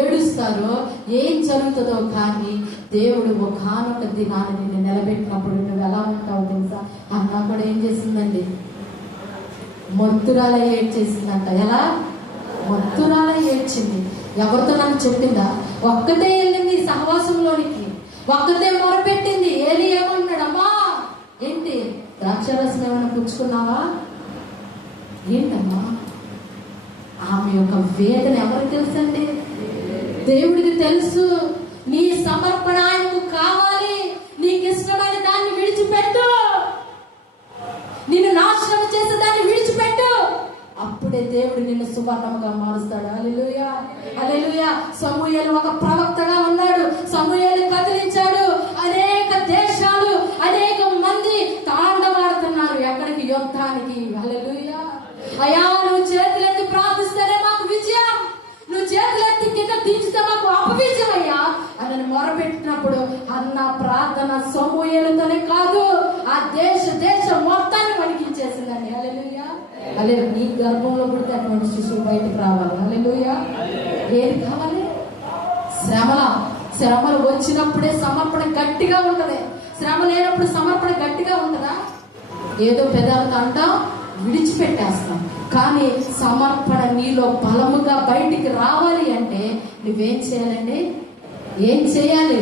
ఏడుస్తారో, ఏం జరుగుతుందో కానీ దేవుడు ఒకనొక దినాన్ని నిన్ను నిలబెట్టినప్పుడు నువ్వు ఎలా ఉంటావు తెలుసా? అన్నా కూడా ఏం చేసిందండి? మొత్తురాల ఏడ్చేసిందంట. ఎలా? మొత్తురాల ఏడ్చింది. ఎవరితో నాకు చెప్పిందా? ఒక్కతే వెళ్ళింది సహవాసంలోనికి, ఒక్కతే మొరపెట్టింది. ఏలి ఏమన్నాడు? అమ్మా ఏంటి ద్రాక్షరసం ఏమైనా పుచ్చుకున్నావా? ఏంటమ్మా? ఆమె యొక్క వేదన ఎవరికి తెలుసండి? దేవుడికి తెలుసు. నీ సమర్పణ ఆయనకు కావాలి. నీకు ఇష్టమైన దాన్ని విడిచిపెట్టు. దేవుడు నిన్ను సువర్ణముగా మారుస్తాడు. హల్లెలూయా, హల్లెలూయా. సమూయేలు ఒక ప్రవక్తగా ఉన్నాడు. సమూయేలు కదిలించాడు. అనేక దేశాలు, అనేక మంది తాండవాడుతున్నారు. ఎక్కడికి? యుద్ధానికి. హల్లెలూయా. అయ్యా, నువ్వు చేతులెత్తి ప్రార్థిస్తేనే మాకు విజయం, నువ్వు చేతులెత్తి కింద దించితే మాకు అపవిజయం అయ్యా అని మొరపెట్టినప్పుడు అన్న ప్రార్థన సమూయేలుతోనే కాదు, ఆ దేశం మొత్తాన్ని వణికించేసిందండి. హల్లెలూయా, హల్లెలూయా. నీ గర్భంలో పుడితే అటువంటి శిశువు బయటకు రావాలి. హల్లెలూయా. ఏది కావాలి? శ్రమలు వచ్చినప్పుడే సమర్పణ గట్టిగా ఉంటది. శ్రమ లేనప్పుడు సమర్పణ గట్టిగా ఉంటదా? ఏదో పెదాలతో అంటాం, విడిచిపెట్టేస్తాం. కానీ సమర్పణ నీలో బలముగా బయటికి రావాలి అంటే నువ్వేం చేయాలండి? ఏం చేయాలి?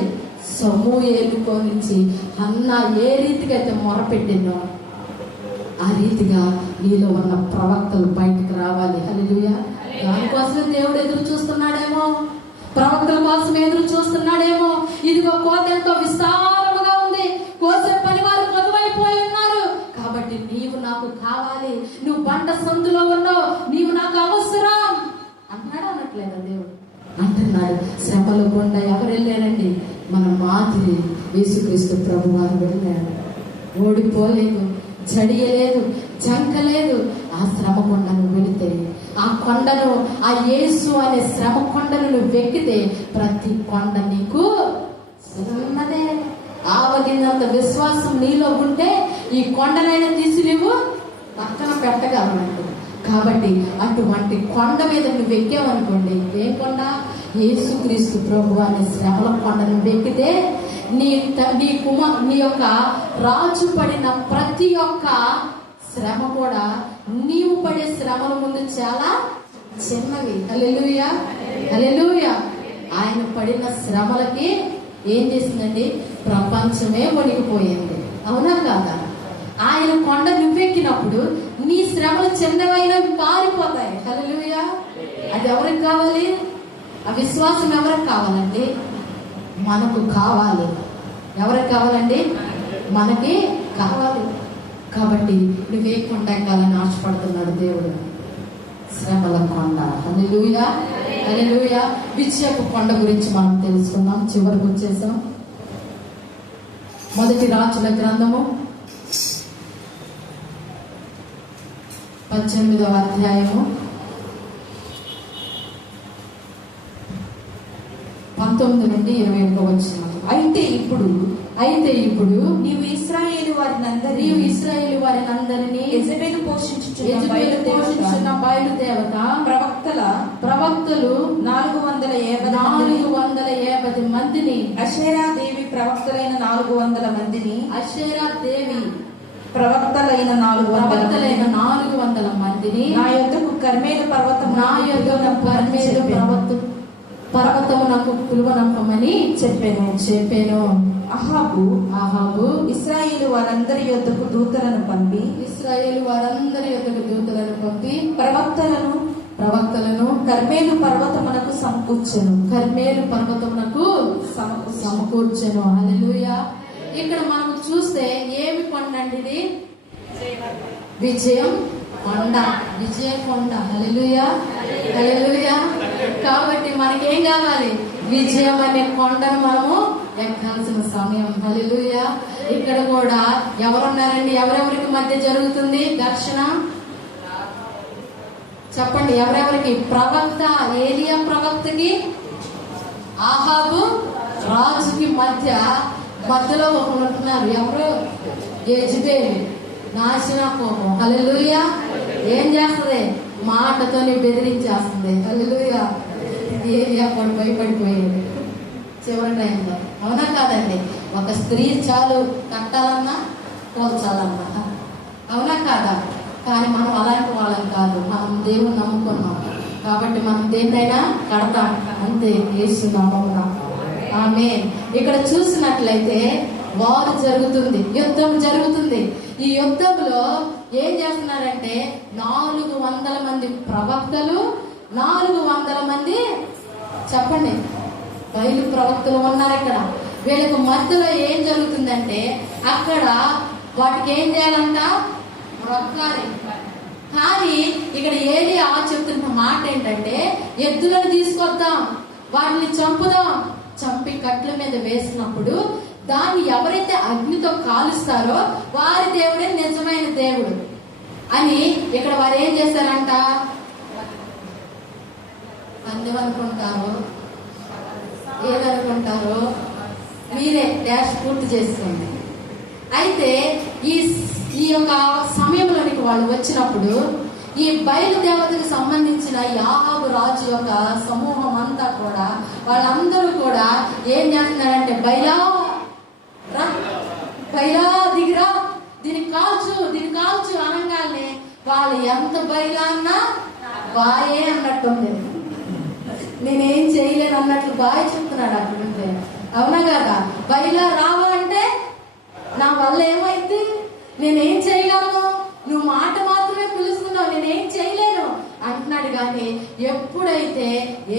సమూయేలుకో నుంచి అన్న ఏ రీతిగా అయితే మొరపెట్టిందో ఆ రీతిగా నీలో ఉన్న ప్రవక్తలు బయటికి రావాలి. హల్లెలూయా. దానికోసమే దేవుడు ఎదురు చూస్తున్నాడేమో, ప్రవక్తల కోసం ఎదురు చూస్తున్నాడేమో. ఇదిగో కోత ఎంతో విస్తారముగా ఉంది, కోసే పని వారు కదువైపోయి ఉన్నారు. కాబట్టి నీవు నాకు కావాలి, నువ్వు బంట సందులో ఉన్నావు, నీవు నాకు అవసరం అంటున్నాడు. అనట్లేదా దేవుడు? అంటున్నాడు. శ్రమల గుండా ఎవరు వెళ్ళారండి? మన మాదిరి యేసుక్రీస్తు ప్రభు వారు వెళ్ళారు. ఓడిపోలేదు, జడియలేదు, జంకలేదు. ఆ శ్రమ కొండను వెళితే, ఆ కొండను, ఆ యేసు అనే శ్రమ కొండను నువ్వు వెక్కితే ప్రతి కొండ నీకు చిన్నదే. ఆవగినంత విశ్వాసం నీలో ఉంటే ఈ కొండనైనా తీసి నువ్వు పక్కన పెట్టగలనండి. కాబట్టి అటువంటి కొండ మీద నువ్వు ఎక్కావనుకోండి, ఏం కొండ? యేసుక్రీస్తు ప్రభు అనే శ్రమల కొండను వెక్కితే నీ యొక్క రాజు పడిన ప్రతి ఒక్క శ్రమ కూడా నీవు పడే శ్రమల ముందు చాలా చిన్నవి. హల్లెలూయా, హల్లెలూయా. ఆయన పడిన శ్రమలకి ఏం చేసిందండి? ప్రపంచమే వణికిపోయింది. అవునా కాదా? ఆయన కొండ నువ్వెక్కినప్పుడు నీ శ్రమలు చిన్నవైన పారిపోతాయి. హల్లెలూయా. అది ఎవరికి కావాలి? ఆ విశ్వాసం ఎవరికి కావాలండి? మనకు కావాలి. ఎవరికి కావాలండి? మనకి కావాలి. కాబట్టి నువ్వే కొండ ఎక్కాలని ఆశపడుతున్నాడు దేవుడు? శ్రమల కొండ. హల్లెలూయా, హల్లెలూయా. విజయపు కొండ గురించి మనం తెలుసుకుందాం. చివరికి వచ్చేసాం. మొదటి రాజుల గ్రంథము 18వ అధ్యాయము 19 నుండి 21 వచనం. అయితే ఇప్పుడు నీవు ఇశ్రాయేలు వారినందరినీ యెజబెలు పోషించుచున్న బయలుదేవత ప్రవక్తలు 450 మందిని, అషేరా దేవి ప్రవక్తలైన 400 మందిని, అషేరా దేవి ప్రవక్తలైన 400 మందిని నా యొద్దకు కర్మేలు పర్వతమునకు పిలువనంపమని చెప్పాను. అహాబు ఇశ్రాయేలు వారందరి యొద్దకు దూతలను పంపి ప్రవక్తలను కర్మేలు పర్వతమునకు సమకూర్చెను. హల్లెలూయా. ఇక్కడ మనం చూస్తే ఏమి కొండ అండి? ఇది విజయం కొండ. హల్లెలూయా, హల్లెలూయా. కాబట్టి మనకేం కావాలి? విజయం అనే కొండను మనము ఎక్కాల్సిన సమయం. హల్లెలూయా. ఇక్కడ కూడా ఎవరున్నారండి? ఎవరెవరికి మధ్య జరుగుతుంది ఘర్షణ? చెప్పండి, ఎవరెవరికి? ప్రవక్త ఏలియా ప్రవక్తకి, ఆహాబు రాజుకి మధ్యలో ఒకరు ఉంటున్నారు. ఎవరు? యెజబెలు, నాశనకోపం. హల్లెలూయా. ఏం చేస్తుంది? మాటతోనే బెదిరించేస్తుంది. హల్లెలూయా. ఏలియా భయపడిపోయింది చివరి టైంలో. అవునా కాదండి? ఒక స్త్రీ చాలు కట్టాలన్నా పోల్చాలన్నా. అవునా కాదా? కానీ మనం అలాంటి వాళ్ళం కాదు. మనం దేవుని నమ్ముకున్నాం కాబట్టి మనం దేన్నైనా కడతాం. అంతే, యేసు నామమున. ఆమేన్. ఇక్కడ చూసినట్లయితే వారు జరుగుతుంది, యుద్ధం జరుగుతుంది. ఈ యుద్ధంలో ఏం చేస్తున్నారంటే 400 మంది ప్రవక్తలు, 400 మంది చెప్పండి బయలు ప్రవక్తలు ఉన్నారు. ఇక్కడ వీళ్ళకి మధ్యలో ఏం జరుగుతుందంటే అక్కడ వాటికి ఏం చేయాలంట? మొక్కాలి. కానీ ఇక్కడ ఏలియా చెప్తున్న మాట ఏంటంటే, ఎద్దులను తీసుకొద్దాం, వాటిని చంపుదాం, చంపి కట్ల మీద వేసినప్పుడు దాన్ని ఎవరైతే అగ్నితో కాలుస్తారో వారి దేవుడే నిజమైన దేవుడు అని ఇక్కడ వారు ఏం చేశారంట? అందమనుకుంటారు, ఏదనుకుంటారో మీరే డాష్ పూర్తి చేసుకోండి. అయితే ఈ యొక్క సమయంలోనికి వాళ్ళు వచ్చినప్పుడు ఈ బయలుదేవతకు సంబంధించిన యాహాబు రాజు యొక్క సమూహం అంతా కూడా, వాళ్ళందరూ కూడా ఏం చేస్తున్నారంటే, బయలా దిగిరా, దీన్ని కాల్చు అనగానే వాళ్ళు ఎంత బయలా అన్నా బాయే అన్నట్టుంది. నేనేం చేయలేను అన్నట్లు బాయ్ చెప్తున్నాడు అక్కడుంటే. అవునా కదా? బయలా రావా అంటే నా వల్ల ఏమైంది, నేనేం చేయగలను, నువ్వు మాట మాత్రమే పిలుస్తున్నావు, నేనేం చేయలేను అంటున్నాడు. కానీ ఎప్పుడైతే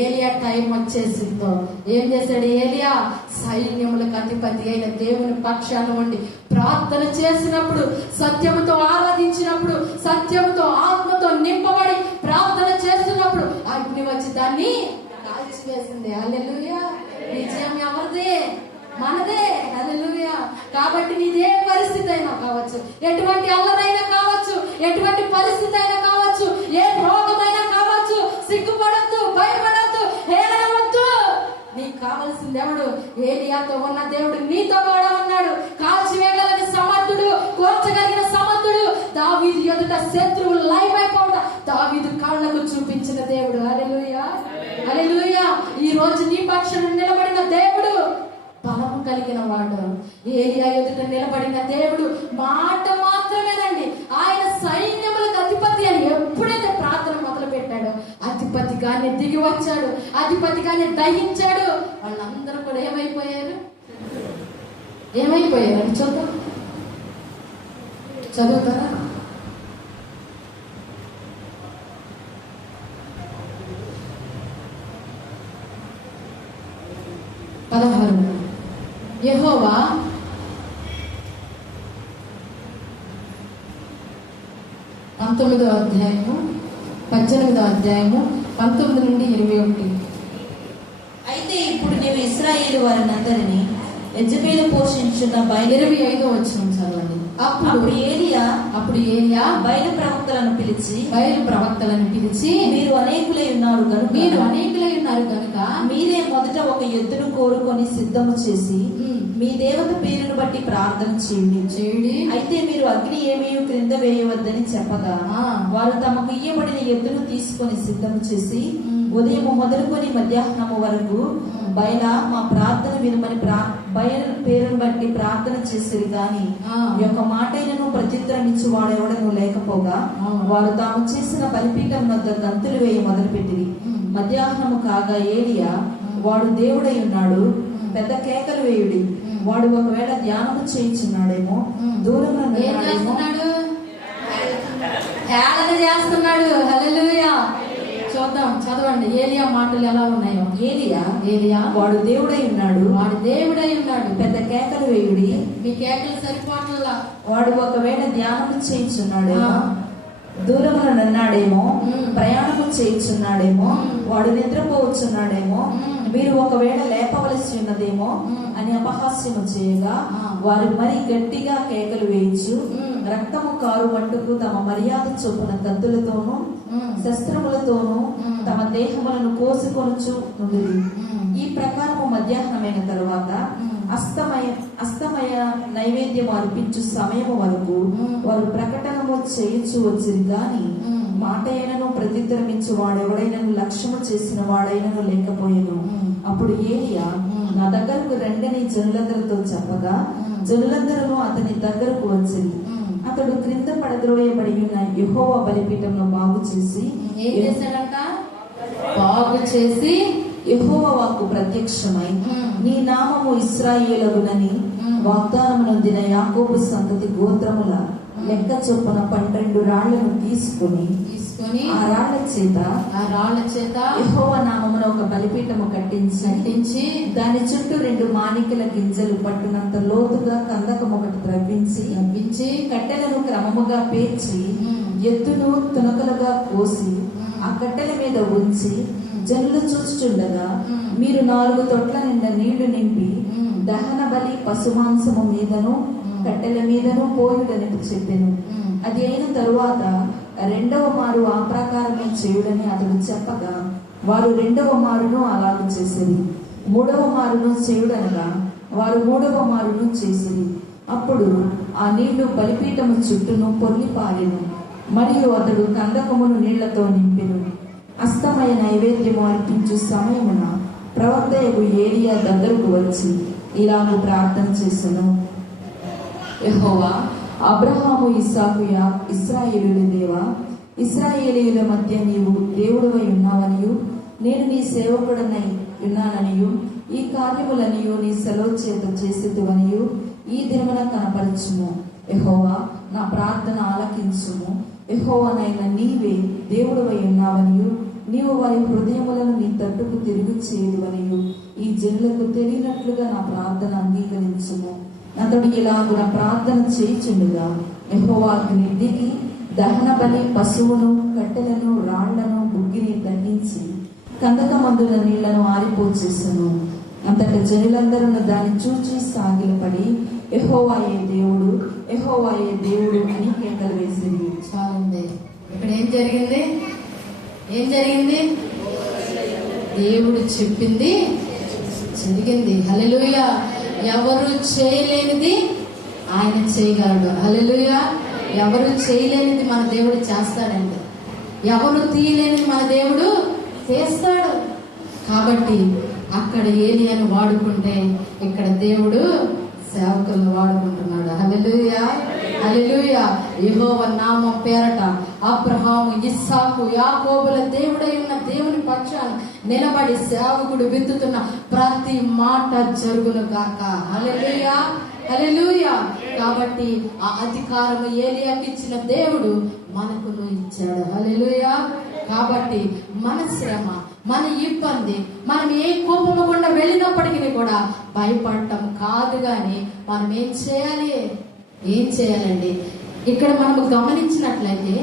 ఏలియా టైం వచ్చేసిందో ఏం చేశాడు ఏలియా? సైన్యములకు అధిపతి అయిన దేవుని పక్షాన ఉండి ప్రార్థన చేసినప్పుడు, సత్యముతో ఆరాధించినప్పుడు, సత్యముతో ఆత్మతో నింపబడి ప్రార్థన చేస్తున్నప్పుడు అగ్ని వచ్చి దాన్ని కాల్చివేసింది. హల్లెలూయా! విజయం ఎవరిదే? మనదే. హల్లెలూయా! కాబట్టి నీదే పరిస్థితి అయినా కావచ్చు, ఎటువంటి అల్లరైనా కావచ్చు, ఎటువంటి పరిస్థితి అయినా కావచ్చు, ఏ రోగమైనా కావచ్చు, సిగ్గుపడద్దు, భయపడద్దు, హేళనవద్దు. నీకు కావలసింది ఎవడు? ఏలియాతో ఉన్న దేవుడు నీతో కూడా ఉన్నాడు. కాల్చివేయగలిగిన సమర్థుడు, కోర్చగలిగిన సమర్థుడు. దావీదు ఎదుట శత్రువులు లయమైపోవడం దావీదు కళ్ళకు చూపించిన దేవుడు. హల్లెలూయా! హల్లెలూయా! ఈ రోజు నీ పక్షాన నిలబడిన దేవుడు బలము కలిగిన వాడు. ఏలియా ఎదుట నిలబడిన దేవుడు మాట మాత్రమేనండి. ఆయన సైన్యములకు అధిపతి అని ఎప్పుడైతే ప్రార్థన మొదలు పెట్టాడో అధిపతిగానే దిగి వచ్చాడు, అధిపతిగానే దహించాడు. వాళ్ళందరూ కూడా ఏమైపోయారు అని చదువుతారా? యెహోవా అధ్యాయము 18వ అధ్యాయము 19 నుండి 21. అయితే ఇప్పుడు నీవు ఇశ్రాయేలు వారినందరినీ యెజబెలు పోషించున్న 25వ వచనం చదవండి. అప్పుడు ఏలియా బయలు ప్రవక్తలను పిలిచి మీరు అనేకులై ఉన్నారు కనుక మీరే మొదట ఒక ఎద్దును కోరుకొని సిద్ధము చేసి మీ దేవత పేరును బట్టి ప్రార్థన చేయండి. అయితే మీరు అగ్ని ఏమీ క్రింద వేయవద్దని చెప్పగా వారు తమకు ఇయ్యబడిన ఎద్దును తీసుకొని సిద్ధము చేసి ఉదయం మొదలుకొని మధ్యాహ్నము వరకు బయలా మా ప్రార్థన వినమని బయలు పేరును బట్టి ప్రార్థన చేసేది గాని యొక్క మాటైనను ప్రత్యుత్తరం ఇచ్చి వాడెవడను లేకపోగా వారు తాము చేసిన బలిపీఠం వద్ద గంతులు వేయ మొదలుపెట్టింది. మధ్యాహ్నము కాగా ఏలియా వాడు దేవుడై ఉన్నాడు, పెద్ద కేకలు వేయుడి, వాడు ఒకవేళ ధ్యానము చేయించున్నాడేమో, దూరంగా చేస్తున్నాడు. హల్లెలూయా! చూద్దాం, చదవండి ఏలియా మాటలు ఎలా ఉన్నాయో. ఏలియా వాడు దేవుడై ఉన్నాడు, పెద్ద కేకలు వేయుడి. మీ కేకలు సరిపోట్లా. వాడు ఒకవేళ ధ్యానము చేయించున్నాడేమో, దూరమున నన్నాడేమో, ప్రయాణము చేయించున్నాడేమో, వాడు నిద్రపోవచ్చున్నాడేమో, మీరు ఒకవేళ లేపవలసి ఉన్నదేమో అని అపహాస్యము చేయగా వారు మరి గట్టిగా కేకలు వేయించు రక్తము కారు వంటకు తమ మర్యాద చొప్పున కత్తులతోనూ శస్త్రములతోనూ తమ దేహములను కోసుకొనుచు నుండి. ఈ ప్రకారము మధ్యాహ్నమైన తరువాత అస్తమయ నైవేద్యము అర్పించు సమయము వరకు వారు ప్రకటనము చేయించు వచ్చింది గాని మాట అయినను ప్రత్యుత్తరమించు వాడెవడైనను లక్ష్యము చేసిన వాడైనను లేకపోయేను. అప్పుడు ఏలియా నా దగ్గరకు రెండని జనులందరితో చెప్పగా జనులందరూ అతని దగ్గరకు వచ్చింది. అతడు క్రింద పడద్రోయబడి ఉన్న యెహోవా బలిపీఠంను బాగు చేసి యెహోవా వాక్కు ప్రత్యక్షమై నీ నామము ఇశ్రాయేలునని వాగ్దానము నొందిన యాకోబు సంతతి గోత్రముల లెక్క చొప్పున 12 రాళ్లను తీసుకుని ఆ రాళ్ల చేత యెహోవా నామమున ఒక బలిపీఠము కట్టించి దాని చుట్టూ 2 మాణిక్యల గింజలు పట్టునంత లోతుగా కందకం ఒకటి త్రవ్వించి కట్టెలను క్రమముగా పేర్చి ఎత్తును తునకలుగా కోసి ఆ కట్టెల మీద ఉంచి జనులు చూస్తుండగా మీరు 4 తొట్ల నిండా నీళ్లు నింపి దహన బలి పశుమాంసము మీదను కట్టెల మీదను పోయుడని చెప్పెను. అది అయిన తరువాత 2వ మారు ఆ ప్రకారమే చేయుడని అతడు చెప్పగా వారు 2వ మారును అలాగ చేసిరి. 3వ మారును చేయుడనగా వారు 3వ మారును చేసిరి. అప్పుడు ఆ నీళ్లు బలిపీఠము చుట్టూను పొర్లి పారెను. మరియు అతడు కందకమును నీళ్లతో నింపెను. అస్తమయ నైవేద్యము అర్పించు సమయమున ప్రవక్తయగు ఏలియా దగ్గరకు వచ్చి ఇలాగ ప్రార్థన చేసెను. యెహోవా, అబ్రహాము, ఇస్సాకు, ఇశ్రాయేలుల దేవా, ఇశ్రాయేలీయుల మధ్య నీవు దేవుడవై ఉన్నావనియు నేను నీ సేవకుడనై ఉన్నాననియు ఈ కార్యములనియు నీ సెలవు చేత చేసేదువనియు ఈ దినమున కనపరచుము. యెహోవా, నా ప్రార్థన ఆలకించుము. యెహోవానైన నీవే దేవుడవై ఉన్నావనియు నీవు వారి హృదయములను నీ తట్టుకు తిరిగి చేయుదువనియు ఈ జనులకు తెలియనట్లుగా నా ప్రార్థన అంగీకరించుము. అతడు ఇలాగున ప్రార్థన చేయుచుండగా యెహోవాకు దిగి దహన బలి పశువును కట్టెలను రాళ్లను బుగ్గిని దహించి కందకమందుల నీళ్లను ఆరిపోచేసెను. అంతట జనులందరూ దాన్ని చూచి సాగిలపడి యెహోవాయే దేవుడు, యెహోవాయే దేవుడు అని కేకలు వేసింది. చాలండి. ఇక్కడ ఏం జరిగింది? దేవుడు చెప్పింది జరిగింది. హల్లెలూయా. ఎవరు చేయలేనిది ఆయన చేయగలడు. హల్లెలూయా. ఎవరు చేయలేనిది మన దేవుడు చేస్తాడండి. ఎవరు తీయలేనిది మన దేవుడు చేస్తాడు. కాబట్టి అక్కడ ఏలియాను వాడుకుంటే ఇక్కడ దేవుడు సేవకులను వాడుకుంటున్నాడు. హల్లెలూయా, హల్లెలూయా. యెహోవా నామం పేరట అబ్రహాము, ఇస్సాకు, యాకోబుల దేవుడై ఉన్న దేవుని పక్షాన నిలబడి సేవకుడు విత్తుతున్న ప్రతి మాట జరుగును గాక. హల్లెలూయా, హల్లెలూయా. కాబట్టి ఆ అధికారం ఏలియాకి ఇచ్చిన దేవుడు మనకును ఇచ్చాడు. హల్లెలూయా. కాబట్టి మన శ్రమ, మన ఇబ్బంది, మనం ఏ కోపము గుండా వెళ్ళినప్పటికీ కూడా భయపడటం కాదు. కానీ మనం ఏం చేయాలండి? ఇక్కడ మనము గమనించినట్లయితే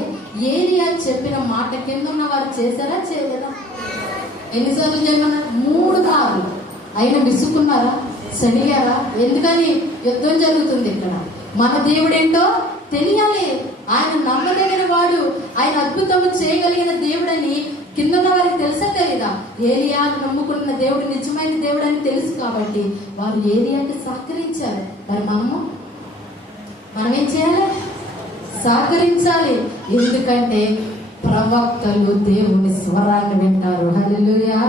ఏలియా చెప్పిన మాట కింద ఉన్న వారు చేశారా చేయలేదా? ఎన్నిసార్లు చేయమన్నా? 3 సార్లు. అయినా విసుకున్నారా? సనిగారా? ఎందుకని? యుద్ధం జరుగుతుంది ఇక్కడ. మన దేవుడేంటో తెలియాలి. ఆయన నమ్మదగిన వాడు, ఆయన అద్భుతము చేయగలిగిన దేవుడని కింద ఉన్న వారికి తెలుసా తెలీదా? ఏలియా నమ్ముకున్న దేవుడు నిజమైన దేవుడు అని తెలుసు కాబట్టి వారు ఏలియాకి సహకరించారు. మరి మనం ఏం చేయాలి? సహకరించాలి. ఎందుకంటే ప్రవక్తలు దేవుని స్వరాన్ని వింటారు. హల్లెలూయా,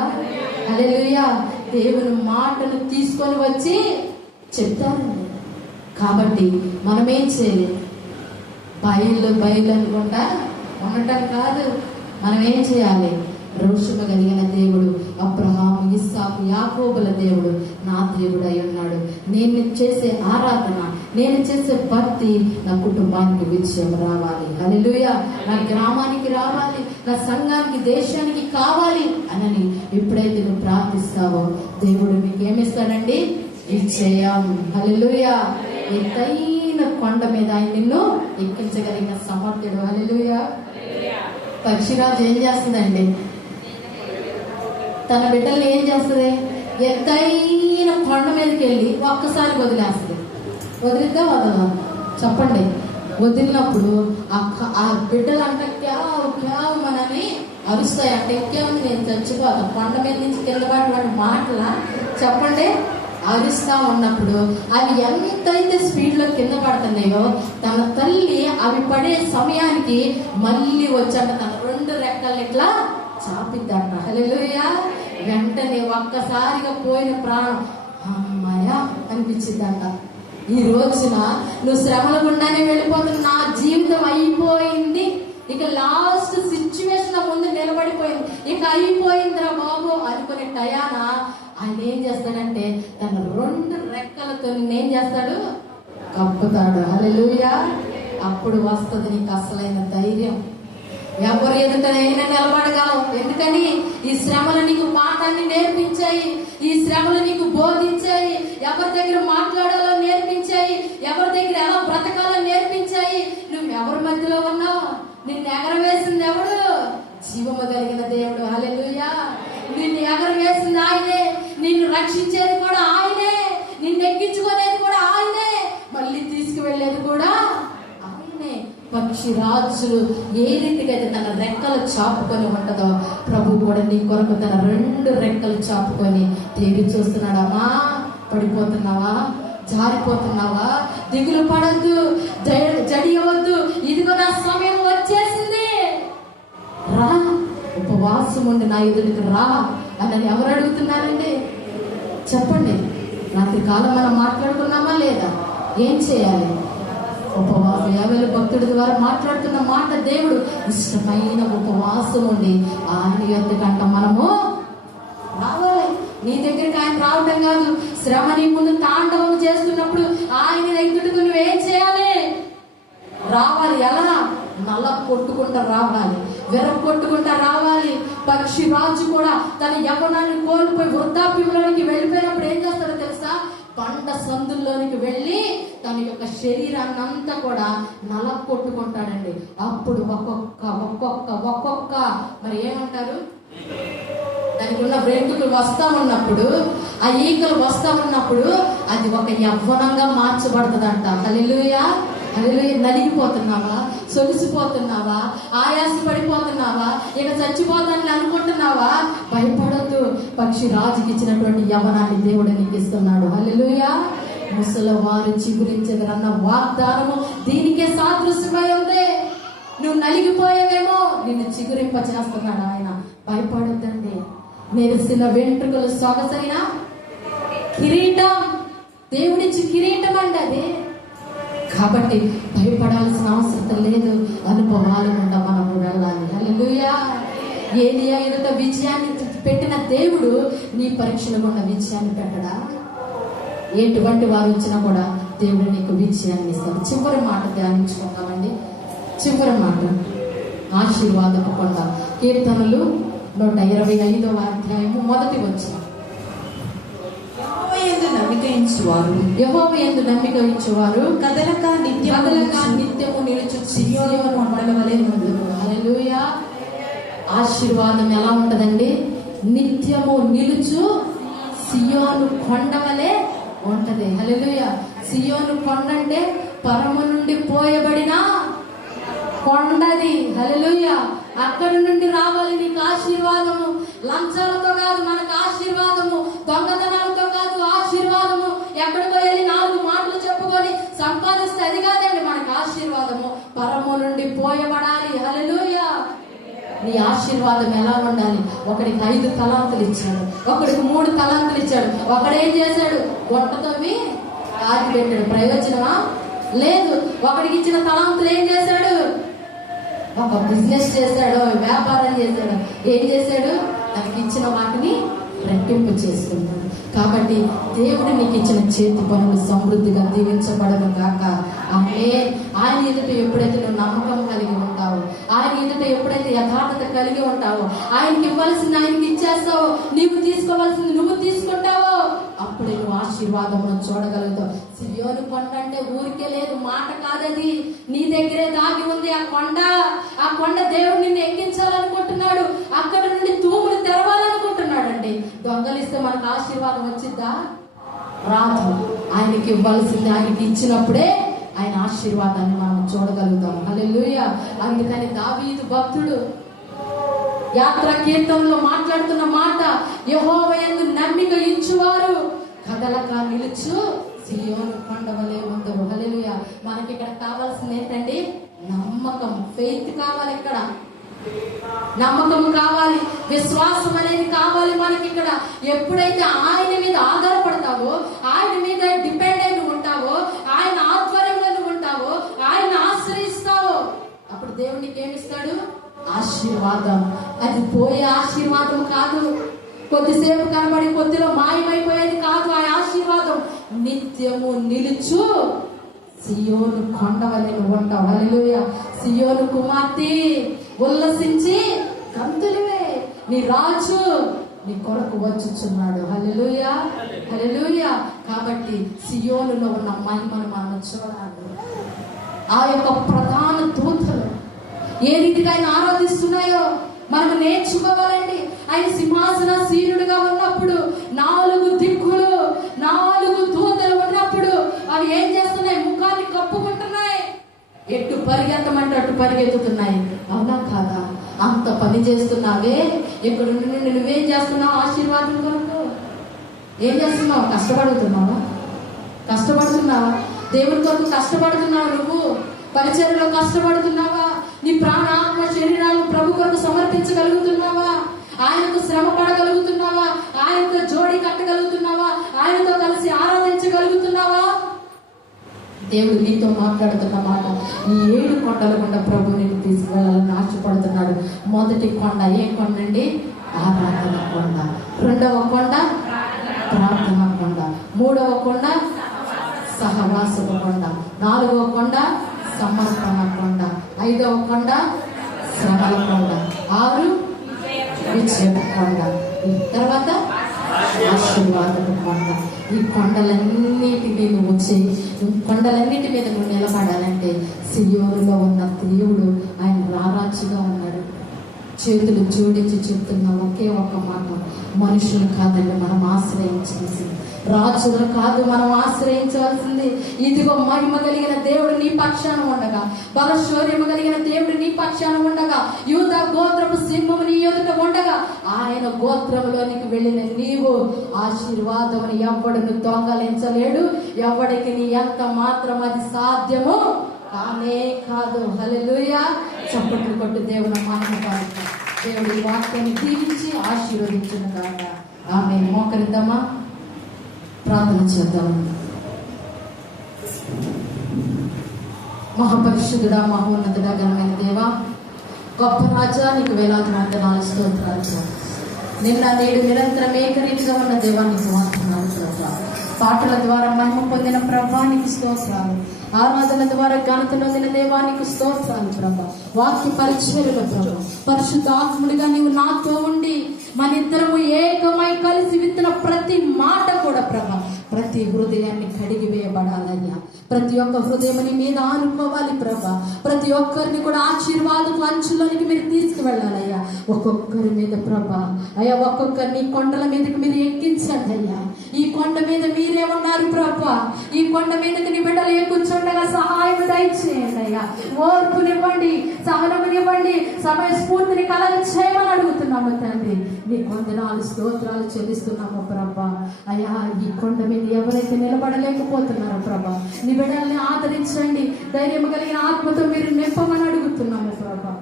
హల్లెలూయా. దేవుని మాటను తీసుకొని వచ్చి చెప్తారు. కాబట్టి మనం ఏం చేయాలి? బయలు అనుకుంటా ఉండటం కాదు. మనం ఏం చేయాలి? రోషము కలిగిన దేవుడు అబ్రహాము, ఇస్సాకు, యాకోబుల దేవుడు నా దేవుడు అయి ఉన్నాడు. నేను చేసే ఆరాధన, నేను చేసే భక్తి నా కుటుంబానికి విజయం రావాలి. హల్లెలూయా. నా గ్రామానికి రావాలి, నా సంఘానికి, దేశానికి కావాలి అని ఎప్పుడైతే నువ్వు ప్రార్థిస్తావో దేవుడు మీకు ఏమిస్తాడండి? విజయం. హల్లెలూయా. ఎత్తైన కొండ మీద ఆయన నిన్ను ఎక్కించగలిగిన సమర్థుడు. హల్లెలూయా. పక్షిరాజు ఏం చేస్తుందండి? తన బిడ్డల్ని ఏం చేస్తుంది? ఎత్తైన కొండ మీదకి వెళ్ళి ఒక్కసారి వదిలేస్తుంది. వదిలిద్దా వదలదా? చెప్పండి. వదిలినప్పుడు ఆ బిడ్డలు అంట క్యావ్ మనని అరుస్తాయి. అంటే ఎక్కాము నేను చచ్చిపోతా. కొండ మీద నుంచి కింద పడిన మాటల చెప్పండి. అరుస్తా ఉన్నప్పుడు అవి ఎంతైతే స్పీడ్ లో కింద పడుతున్నాయో తన తల్లి అవి పడే సమయానికి మళ్ళీ వచ్చాక తన 2 రెక్కలు ఇట్లా చాపిద్దంట. హల్లెలూయా. వెంటనే ఒక్కసారిగా పోయిన ప్రాణం అమ్మాయ అనిపించిందంట. ఈ రోజున నువ్వు శ్రమల గుండానే వెళ్ళిపోతున్నా, నా జీవితం అయిపోయింది, ఇక లాస్ట్ సిచ్యువేషన్ ముందు నిలబడిపోయింది, ఇక అయిపోయిందిరా బాబు అనుకునే టయాన ఆయన ఏం చేస్తాడంటే తన 2 రెక్కలతో ఏం చేస్తాడు? కప్పుతాడు. హల్లెలూయా. అప్పుడు వస్తుంది నీకు అసలైన ధైర్యం. ఎవరు ఎదుటనైనా నిలబడగలవు. ఎందుకని? ఈ శ్రమలు నీకు పాఠాన్ని నేర్పించాయి, ఈ శ్రమలు నీకు బోధించాయి, ఎవరి దగ్గర మాట్లాడాలో నేర్పించాయి, ఎవరి దగ్గర ఎలా బ్రతకాలో నేర్పించాయి. నువ్వు ఎవరి మధ్యలో ఉన్నావు? నిన్ను ఎగరవేసింది ఎవడు? జీవము కలిగిన దేవుడు. హల్లెలూయా. నిన్ను ఎగరవేసింది ఆయనే, నిన్ను రక్షించేది కూడా ఆయనే, నిన్ను ఎక్కించుకునేది కూడా ఆయనే, మళ్ళీ తీసుకువెళ్ళేది కూడా ఆయనే. పక్షి రాజు ఏ రీతిగా అయితే తన రెక్కలు చాపుకొని ఉంటుందో, ప్రభు కూడా నీ కొరకు తన 2 రెక్కలు చాపుకొని తేరి చూస్తున్నాడమ్మా. పడిపోతున్నావా? జారిపోతున్నావా? దిగులు పడద్దు, జడియవద్దు. ఇదిగో నా సమయం వచ్చేసింది, రా, ఉపవాసం ఉండి నా ఎదుటికి రా అని ఎవరు అడుగుతున్నారండి? చెప్పండి. రాత్రి కాలం మనం మాట్లాడుకున్నామా లేదా? ఏం చేయాలి? ఉపవాసం. యావేలు భక్తుడి ద్వారా మాట్లాడుతున్న మాట, దేవుడు ఇష్టమైన ఉపవాసం ఉండి ఆయన యొద్దకంట మనము రావాలి. నీ దగ్గరికి ఆయన రావటం కాదు, శ్రమ నీ ముందు తాండవం చేస్తున్నప్పుడు ఆయన ఎదుటికి నువ్వేం చేయాలి? రావాలి. ఎలా? నల్ల కొట్టుకుంటా రావాలి, వెర కొట్టుకుంటా రావాలి. పక్షి రాజు కూడా తన యవ్వనాన్ని కోల్పోయి వృద్ధాప్యంలోనికి వెళ్ళిపోయినప్పుడు ఏం చేస్తాడో తెలుసా? పంట సందుల్లోనికి వెళ్ళి తన యొక్క శరీరాన్ని అంతా కూడా నల కొట్టుకుంటాడండి. అప్పుడు ఒక్కొక్క మరి ఏమంటారు, దానికి ఉన్న వెంట్రుకలు వస్తా ఉన్నప్పుడు, ఆ ఈకలు వస్తా ఉన్నప్పుడు అది ఒక యవ్వనంగా మార్చబడుతుందంట. హల్లెలూయా. హల్లెలూయా. నలిగిపోతున్నావా? సొలిసిపోతున్నావా? ఆయాస పడిపోతున్నావా? ఇక చచ్చిపోతానని అనుకుంటున్నావా? భయపడద్దు. పక్షి రాజుకి ఇచ్చినటువంటి యవ్వనాన్ని దేవుడు నీకు ఇస్తున్నాడు. హల్లెలూయా. ముసలివారు చిగురించెదరన్న వాగ్దానము దీనికే సాదృశ్యమై ఉంది. నువ్వు నలిగిపోయావేమో, నిన్ను చిగురింప చేస్తున్నాడు ఆయన. భయపడొద్దండి. మెరిసిన వెంట్రుకలు సొగసైన కిరీటం, దేవుడిచ్చి కిరీటం అండి అది. కాబట్టి భయపడాల్సిన అవసరం లేదు. అనుభవాలు గుండా మనము వెళ్ళాలి. హల్లెలూయా. ఏలియా ఎదుట విజయాన్ని పెట్టిన దేవుడు నీ పరీక్షల గుండా విజయాన్ని పెట్టడా? ఎటువంటి వారు వచ్చినా కూడా దేవుడు నీకు విజయాన్ని ఇస్తాడు. చివరి మాట ధ్యానించుకుందామండి. చివరి మాట ఆశీర్వాదపు కొండ. కీర్తనలు 125వ అధ్యాయము 1వ వచనం. యెహోవా యందు నమ్మిక ఉంచువారు కదలక నిత్యము నిలుచు సియోను కొండల వలె ఉండును. హల్లెలూయా. ఆశీర్వాదం ఎలా ఉంటదండి? నిత్యము నిలుచు సియోను కొండ వలె ఉంటది. హల్లెలూయా. సియోను కొండ అంటే పరము నుండి పోయబడిన కొండది. హల్లెలూయా. అక్కడి నుండి రావాలి నీకు ఆశీర్వాదము. లంచాలతో కాదు మనకు ఆశీర్వాదము, దొంగతనాలతో కాదు ఆశీర్వాదము, ఎక్కడికో వెళ్ళి 4 మాటలు చెప్పుకొని సంపాదిస్తే అది కాదండి మనకు ఆశీర్వాదము. పరము నుండి పోయబడాలి. హల్లెలూయా. నీ ఆశీర్వాదం ఎలా ఉండాలి? ఒకడికి 5 తలాంతులు ఇచ్చాడు, ఒకడికి 3 తలాంతులు ఇచ్చాడు. ఒకడేం చేశాడు? గొట్టతోవి ఆగి పెట్టాడు. ప్రయోజనమా? లేదు. ఒకడికి ఇచ్చిన తలాంతులు ఏం చేశాడు? ఒక బిజినెస్ చేశాడు, వ్యాపారం చేశాడు. ఏం చేశాడు? తనకి ఇచ్చిన వాటిని రెట్టింపు చేసుకుంటాడు. కాబట్టి దేవుడు నీకు ఇచ్చిన చేతి పనులు సమృద్ధిగా దీవించబడను గాక. ఆయన ఎదుట ఎప్పుడైతే నువ్వు నమ్మకం కలిగి ఉంటావో, ఆయన ఎదుట ఎప్పుడైతే యథార్థత కలిగి ఉంటావో, ఆయనకి ఇవ్వాల్సింది ఆయనకి ఇచ్చేస్తావో, నీవు తీసుకోవాల్సింది నువ్వు తీసుకుంటావో, అప్పుడే నువ్వు ఆశీర్వాదమును చూడగలుగుతావు. సియోను కొండ అంటే ఊరికే లేదు, మాట కాదది. నీ దగ్గరే దాగి ఉంది ఆ కొండ. ఆ కొండ దేవుడు నిన్ను ఎక్కించాలనుకుంటున్నాడు. అక్కడ నుండి తూములు తెరవాలనుకుంటున్నాడు అండి. దొంగలిస్తే మనకు ఆశీర్వాదం వచ్చిద్దా? రాదు. ఆయనకి ఇవ్వాల్సింది ఆయనకి ఇచ్చినప్పుడే ఆయన ఆశీర్వాదాన్ని మనం చూడగలుగుతాం. హల్లెలూయా. అందుకని దావీదు భక్తుడు యాత్ర కీర్తనలో మాట్లాడుతున్న మాట, యెహోవా యందు నమ్మిక ఉంచువారు కదలక నిలుచు సియోను కొండ వలె ఉందురు. హల్లెలూయా. మనకి ఇక్కడ కావాల్సింది ఏంటండి? నమ్మకం, ఫెయిత్ కావాలి. ఇక్కడ నమ్మకం కావాలి, విశ్వాసం అనేది కావాలి మనకి. ఇక్కడ ఎప్పుడైతే ఆయన మీద ఆధారపడతావో, ఆయన మీద డిపెండ్ అయి ఉంటావో, ఆయన ఆధ్వర్యంలో నువ్వు ఉంటావో, ఆయన ఆశ్రయిస్తావో, అప్పుడు దేవునికి ఏమిస్తాడు? ఆశీర్వాదం. అది పోయే ఆశీర్వాదం కాదు, కొద్దిసేపు కనబడి కొద్దిలో మాయమైపోయేది కాదు. ఆ ఆశీర్వాదం నిత్యము నిలుచు సియోను కొండవలె నువ్వు ఉంటావు. హల్లెలూయా. సియోను కుమార్తె ఉల్లసించి గంతులువే, నీ రాజు నీ కొరకు వచ్చుచున్నాడు. హల్లెలూయా, హల్లెలూయా. కాబట్టి సియోనులో ఉన్న మహిమను మనం చూడాలి. ఆ యొక్క ప్రధాన దూతలు ఏ రీతిగా ఆయన ఆరాధిస్తున్నాయో మనం నేర్చుకోవాలండి. ఆయన సింహాసన సీనుడిగా ఉన్నప్పుడు 4 దిక్కులు 4 దూతలు ఉన్నప్పుడు అవి ఏం చేస్తున్నాయి? ముఖాన్ని కప్పుకుంటున్నాయి. ఎటు పరిగెత్తమంటే అటు పరిగెత్తుతున్నాయి. అవునా కాదా? అంత పని చేస్తున్నావే, ఇక్కడ నుండి నువ్వేం చేస్తున్నావు? ఆశీర్వాదం కొరకు ఏం చేస్తున్నావు? కష్టపడుతున్నావా? దేవుని కొరకు కష్టపడుతున్నావు. నువ్వు పరిచర్యలో కష్టపడుతున్నావా? నీ ప్రాణ ఆత్మ శరీరాలు ప్రభు కొరకు సమర్పించగలుగుతున్నావా? ఆయనకు శ్రమ పడగలుగుతున్నావా? ఆయనతో జోడి కట్టగలుగుతున్నావా? ఆయనతో కలిసి ఆరాధించగలుగుతున్నావా? దేవుడు నీతో మాట్లాడుతున్న మాట, ఈ 7 కొండల గుండా ప్రభు నేను తీసుకెళ్లాలని ఆశపడుతున్నాడు. మొదటి కొండ ఏ కొండ అండి? ఆరాధన కొండ. 2వ కొండ ప్రార్థన కొండ. 3వ కొండ సహవాసపు కొండ. 4వ కొండ సమర్పణ కొండ. 5వ కొండ శ్రమల కొండ. 6 విజయ కొండ. తర్వాత ఆశీర్వాదపు కొండ. ఈ కొండలన్నిటినీ నువ్వు కొండలన్నిటి మీద నువ్వు నిలబడాలంటే సియోనులో ఉన్న దేవుడు ఆయన రారాజుగా ఉన్నాడు. చేతులు జోడించి చెప్తున్న ఒకే ఒక్క మాట, మనుషులు కాదండి మనం ఆశ్రయించాల్సింది, రాజులు కాదు మనం ఆశ్రయించవలసింది. ఇదిగో మహిమ కలిగిన దేవుడు నీ పక్షాన ఉండగా, బలశౌర్యము కలిగిన దేవుడు నీ పక్షాన ఉండగా, యూదా గోత్రపు సింహము నీ ఎదుట ఉండగా, ఆయన గోత్రములోనికి వెళ్ళిన నీవు ఆశీర్వాదముని ఎవ్వడును దొంగలించలేడు. ఎవడికి నీ ఎంత మాత్రం అది సాధ్యము కానే కాదు. హల్లెలూయా. చప్పట్లు కొట్టు దేవుని మహిమ. దేవుడి వాక్యాన్ని దీవించి ఆశీర్వదించును గాక. ఆమేన్. మోకరిద్దామా, ప్రార్థన చేద్దాం. మహాపరిశుద్ధుడా, మహోన్నతుడా, ఘనమైన దేవా, గొప్ప రాజా, నీకు వేలాది వందనాలు, స్తోత్రాలు. నిన్న నేడు నిరంతరం ఏకరీతిగా ఉన్న దేవా నీకు వందనాలు ప్రభా. పాటల ద్వారా మహిమ పొందిన ప్రభా నీకు స్తోత్రాలు. ఆరాధన ద్వారా ఘనత నొందిన దేవానికి స్తోత్రాలు ప్రభా. వాక్య పరిచర్యలు ప్రభా, పరిశుద్ధాత్ముడిగా నీవు నాతో ఉండి మన ఇద్దరము ఏకమై కలిసి విత్తిన ప్రతి మాట కూడా ప్రభా, ప్రతి హృదయాన్ని కడిగి వేయబడాలయ్యా. ప్రతి ఒక్క హృదయం నీ మీద ఆనుకోవాలి ప్రభా. ప్రతి ఒక్కరిని కూడా ఆశీర్వాదపు అంచులోనికి మీరు తీసుకువెళ్ళాలయ్యా. ఒక్కొక్కరి మీద ప్రభా అయ్యా, ఒక్కొక్కరిని కొండల మీదకి మీరు ఎక్కించండి అయ్యా. ఈ కొండ మీద మీరే ఉన్నారు ప్రభా. ఈ కొండ మీదకి నీ బిడ్డలు ఎక్కుచుండగా సహాయం దయచేయండి అయ్యా. ఓర్పునివ్వండి, సహనమునివ్వండి, సమయ స్ఫూర్తిని కలగ చేయమని అడుగుతున్నాము తండ్రి. నీ వందనాలు, స్తోత్రాలు చెల్లిస్తున్నాము ప్రభా. అయ్యా, ఈ కొండ మీద ఎవరైతే నిలబడలేకపోతున్నారో ప్రభా, నీ బిడ్డల్ని ఆదరించండి. ధైర్యం కలిగిన ఆత్మతో మీరు నింపమని అడుగుతున్నాము ప్రభా.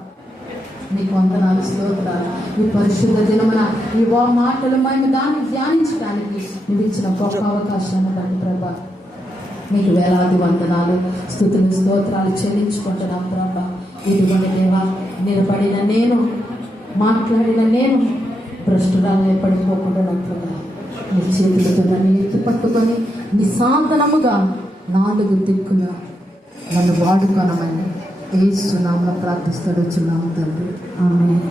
నీకు వందనాలు, స్తోత్రాలు. ఈ పరిశుద్ధ దినమున ఈ మాటలు మేము దాన్ని ధ్యానించడానికి నువ్వు ఇచ్చిన గొప్ప అవకాశాన్ని బట్టి ప్రభా మీకు వేలాది వందనాలు, స్తుతులు, స్తోత్రాలు చెల్లించుకుంటున్నాం ప్రభా. ఇటువంటి దేవా, నిలబడిన నేను, మాట్లాడిన నేను భ్రష్టురాలనే పడిపోకుండా నీ చేతులతో నన్ను ఎత్తి పట్టుకొని నిశాంతనముగా 4 దిక్కులా నన్ను వాడుకొనమని యేసు నామమున ప్రార్థిస్తాడు చున్నాము తండ్రి. ఆమేన్.